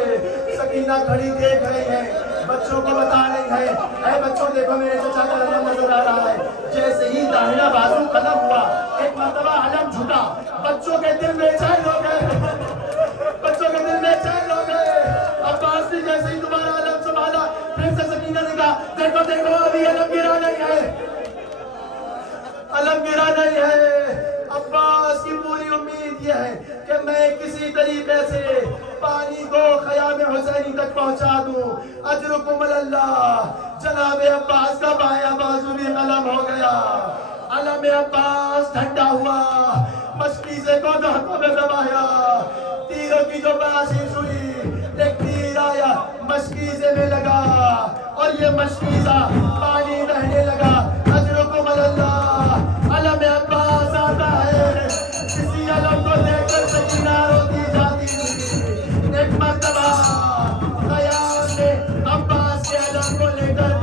سکینہ کھڑی دیکھ رہی ہے، بچوں کو بتا رہی ہے اے بچوں دیکھو میرے چچا کا علم نظر آ رہا ہے۔ جیسے ہی داہنا بازو قلم ہوا ایک مرتبہ علم جھکا، بچوں کے دل میں چین ہو گئے، بچوں کے دل میں چین ہو گئے۔ عباس نے جیسے ہی دوبارہ علم سنبھالا پھر سے سکینہ نے کہا دیکھو دیکھو ابھی علم گرا نہیں ہے، علم گرا نہیں ہے۔ عباس کی پوری امید یہ ہے کہ میں کسی طریقے سے پانی کو خیام حسینی تک پہنچا دوں. اجرکم اللہ. جناب عباس کا بایاں بازو بھی قلم ہو گیا. علم عباس ٹھنڈا ہوا. مشکیزے کو دھاکوں میں دبایا. تیروں کی جو باشش ہوئی ایک تیر آیا مشکیزے میں لگا اور یہ مشکیزہ پانی بہنے لگا. اجرکم اللہ. علم عباس آتا ہے. کسی علم کو دیکھ کر سکینہ روتی جاتی تھی. ایک مرتبہ خیام نے عباس کے علم کو لے کر